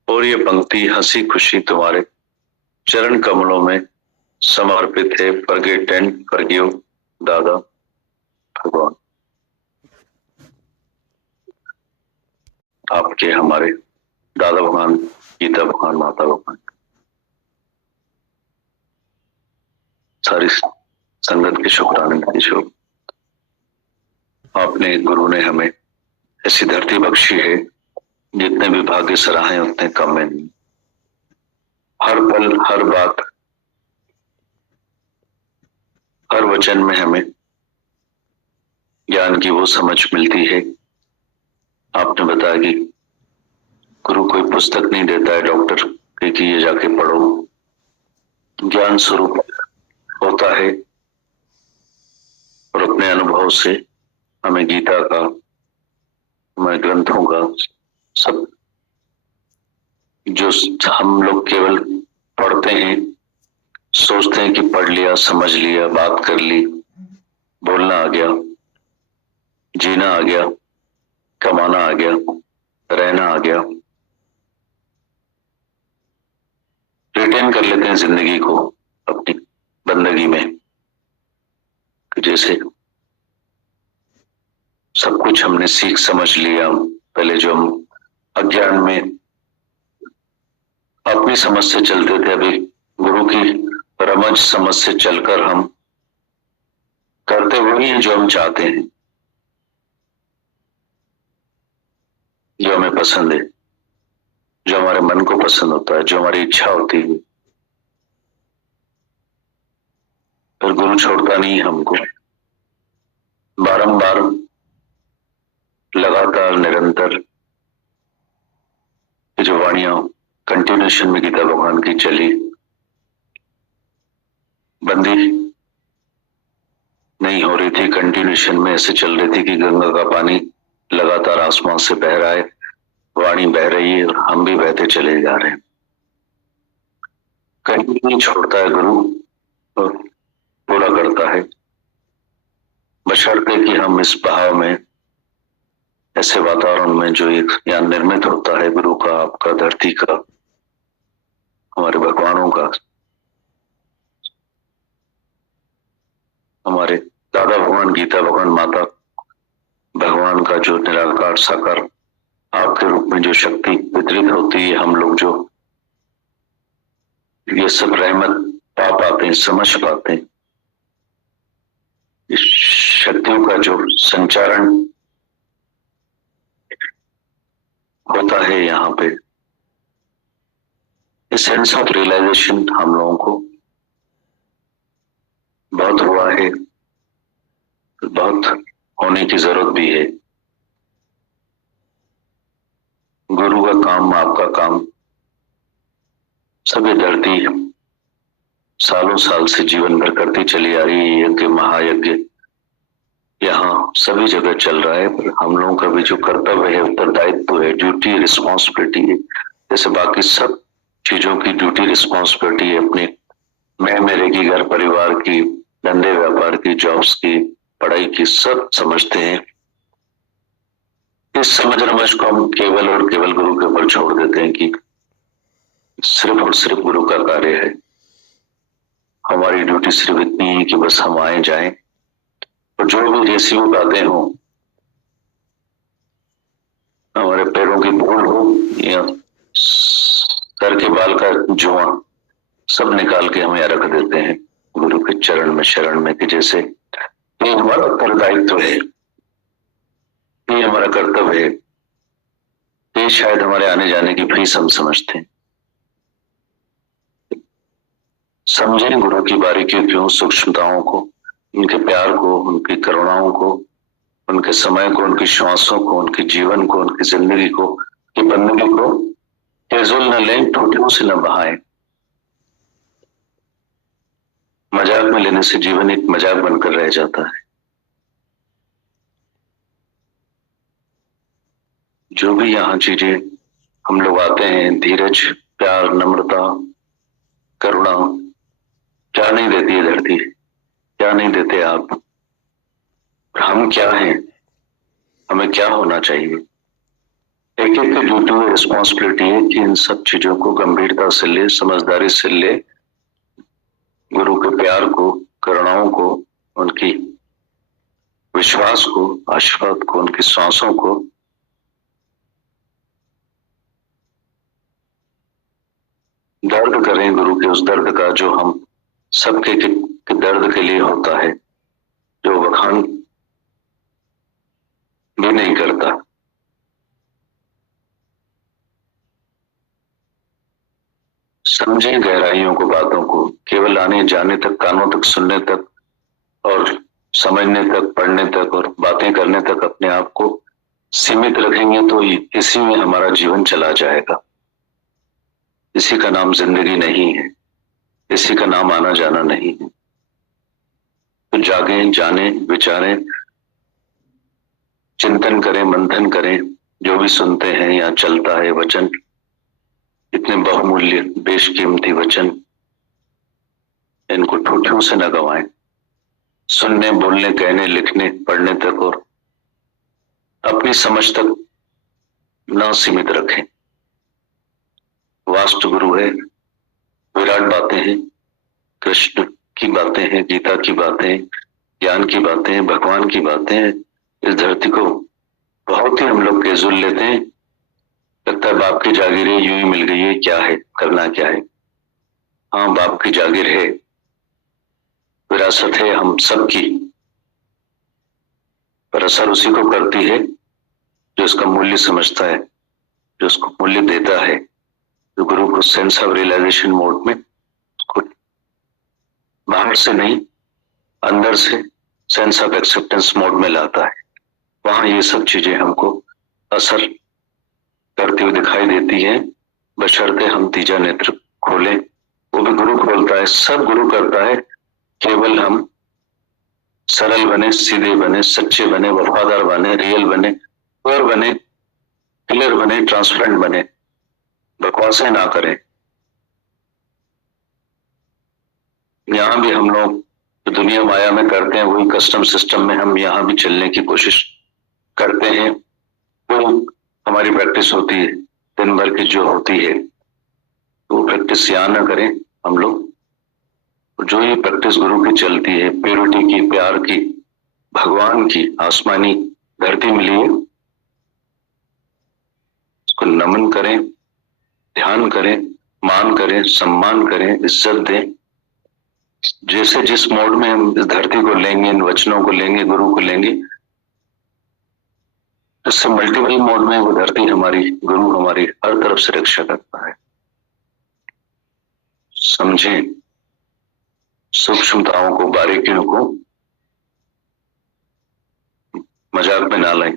और ये पंक्ति हंसी खुशी तुम्हारे चरण कमलों में समर्पित है। फॉरगेट एंड फॉरगिव दादा भगवान। आपके हमारे दादा भगवान, गीता भगवान, माता भगवान, सारी संगत के शुक्राने दीजिए। आपने, गुरु ने हमें ऐसी धरती बख्शी है, जितने भी भाग्य सराहे उतने कम है। हर पल, हर बात, हर वचन में हमें ज्ञान की वो समझ मिलती है। आपने बताया कि गुरु कोई पुस्तक नहीं देता है डॉक्टर कि ये जाके पढ़ो, ज्ञान स्वरूप होता है और अपने अनुभव से हमें गीता का, हमारे ग्रंथों का सब जो हम लोग केवल पढ़ते हैं, सोचते हैं कि पढ़ लिया, समझ लिया, बात कर ली, बोलना आ गया, जीना आ गया, कमाना आ गया, रहना आ गया, रिटेन कर लेते हैं जिंदगी को अपनी बंदगी में, जैसे सब कुछ हमने सीख समझ लिया। पहले जो हम अज्ञान में अपनी समझ से चलते थे, अभी गुरु की रमज समझ से चलकर हम करते वही हैं जो हम चाहते हैं, जो हमें पसंद है, जो हमारे मन को पसंद होता है, जो हमारी इच्छा होती है। फिर गुरु छोड़ता नहीं हमको, बारंबार, लगातार, निरंतर ये जो वाणियां कंटिन्यूशन में गीता भगवान की चली, बंदी नहीं हो रही थी, कंटिन्यूशन में ऐसे चल रही थी कि गंगा का पानी लगातार आसमान से बह रहा है, वाणी बह रही है और हम भी बहते चले जा रहे हैं। कहीं नहीं छोड़ता है गुरु और पूरा करता है, बशर्ते कि हम इस बहाव में, ऐसे वातावरण में जो एक यहाँ निर्मित होता है गुरु का, आपका, धरती का, हमारे भगवानों का, हमारे दादा भगवान, गीता भगवान, माता भगवान का जो निराकार साकार आपके रूप में जो शक्ति वितरित होती है, हम लोग जो ये सब रहमत पा पाते हैं, समझ पाते हैं, इस शक्तियों का जो संचारण होता है यहाँ पे, इस सेंस ऑफ रियलाइजेशन हम लोगों को बहुत हुआ है, बहुत होने की जरूरत भी है। गुरु का काम, आपका काम, सभी धरती सालों साल से जीवन भर करती चली आ रही है, यज्ञ महायज्ञ यहाँ सभी जगह चल रहा है, पर हम लोगों का भी जो कर्तव्य है, उत्तरदायित्व है, ड्यूटी रिस्पॉन्सिबिलिटी है, जैसे बाकी सब चीजों की ड्यूटी रिस्पॉन्सिबिलिटी है, अपने मैं मेरे की, घर परिवार की, धंधे व्यापार की, जॉब्स की, पढ़ाई की, सब समझते हैं। इस समझ रमझ को हम केवल और केवल गुरु के ऊपर छोड़ देते हैं कि सिर्फ और सिर्फ गुरु का कार्य है। हमारी ड्यूटी सिर्फ इतनी है कि बस हम आए जाएं और जो भी जैसी भी बातें हो, हमारे पैरों की धूल हो या सर के बाल का जुआ, सब निकाल के हम यहाँ रख देते हैं गुरु के चरण में, शरण में, कि जैसे ये हमारा उत्तरदायित्व है, ये हमारा कर्तव्य है, ये शायद हमारे आने जाने की फीस हम समझते हैं। समझें गुरु की बारीकियों की, सूक्ष्मताओं को, उनके प्यार को, उनकी करुणाओं को, उनके समय को, उनकी श्वासों को, उनके जीवन को, उनकी जिंदगी को, उनकी बंदगी को कैजुअल न लें, टोटियों से न बहाएं। मजाक में लेने से जीवन एक मजाक बनकर रह जाता है। जो भी यहाँ चीजें हम लोग आते हैं, धीरज, प्यार, नम्रता, करुणा, क्या नहीं देती है धरती, क्या नहीं देते आप, हम क्या हैं, हमें क्या होना चाहिए। एक एक की ड्यूटी और रिस्पॉन्सिबिलिटी है कि इन सब चीजों को गंभीरता से ले, समझदारी से ले, गुरु के प्यार को, करुणाओं को, उनकी विश्वास को, आशीर्वाद को, उनकी सांसों को दर्द करें, गुरु के उस दर्द का जो हम सबके के दर्द के लिए होता है, जो बखान भी नहीं करता। समझें गहराइयों को, बातों को, केवल आने जाने तक, कानों तक सुनने तक और समझने तक, पढ़ने तक और बातें करने तक अपने आप को सीमित रखेंगे तो इसी में हमारा जीवन चला जाएगा। इसी का नाम जिंदगी नहीं है, इसी का नाम आना जाना नहीं है। तो जागें, जाने, विचारें, चिंतन करें, मंथन करें, जो भी सुनते हैं या चलता है वचन, इतने बहुमूल्य बेशकीमती वचन, इनको ठूठियों से न गवाएं। सुनने, बोलने, कहने, लिखने, पढ़ने तक और अपनी समझ तक न सीमित रखें। वास्ट गुरु है, विराट बातें हैं, कृष्ण की बातें हैं, गीता की बातें, ज्ञान की बातें, भगवान की बातें हैं। इस धरती को बहुत ही हम लोग कैजुअल लेते हैं, लगता है बाप की जागीर है, यूं ही मिल गई है, क्या है, करना क्या है। हाँ, बाप की जागीर है, विरासत है हम सबकी, पर असर उसी को करती है जो इसका मूल्य समझता है, जो उसको मूल्य देता है, जो गुरु को सेंस ऑफ रियलाइजेशन मोड में, उसको बाहर से नहीं अंदर से सेंस ऑफ एक्सेप्टेंस मोड में लाता है। वहां ये सब चीजें हमको असर करती हुई दिखाई देती हैं, बशर्ते हम तीजा नेत्र खोलें। वो भी गुरु खोलता है, सब गुरु करता है, केवल हम सरल बने, सीधे बने, सच्चे बने, वफादार बने, रियल बने, प्योर बने, क्लियर बने, ट्रांसपेरेंट बने, बकवासें ना करें। यहाँ भी हम लोग जो दुनिया माया में करते हैं वही कस्टम सिस्टम में हम यहाँ भी चलने की कोशिश करते हैं। वो हमारी प्रैक्टिस होती है दिन भर की जो होती है, वो प्रैक्टिस यहाँ ना करें हम लोग। जो ये प्रैक्टिस गुरु की चलती है, प्योरिटी की, प्यार की, भगवान की आसमानी धरती मिली है, उसको नमन करें, ध्यान करें, मान करें, सम्मान करें, इज्जत दें। जैसे जिस मोड में हम इस धरती को लेंगे, इन वचनों को लेंगे, गुरु को लेंगे, इससे मल्टीपल मोड में वो धरती हमारी, गुरु हमारी हर तरफ से रक्षा करता है। समझें सूक्ष्मताओं को, बारीकियों को, मजाक में ना लाएं।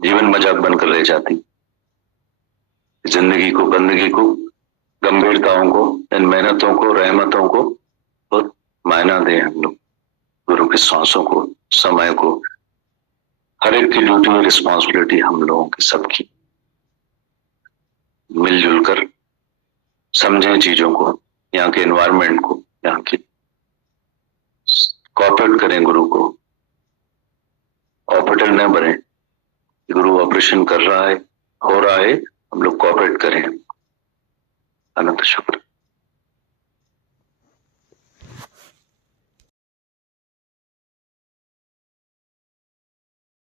जीवन मजाक बनकर रह जाती। जिंदगी को, बंदगी को, गंभीरताओं को, इन मेहनतों को, रहमतों को बहुत मायना दें हम लोग। गुरु की सांसों को, समय को, हर एक की ड्यूटी और रिस्पॉन्सिबिलिटी हम लोगों की, सबकी। मिलजुल कर समझें चीजों को, यहाँ के एनवायरनमेंट को, यहाँ की कॉपरेट करें गुरु को। ऑपरेटर न बने। गुरु ऑपरेशन कर रहा है, हो रहा है, हम लोग कॉपरेट करें। अनंत शुक्र।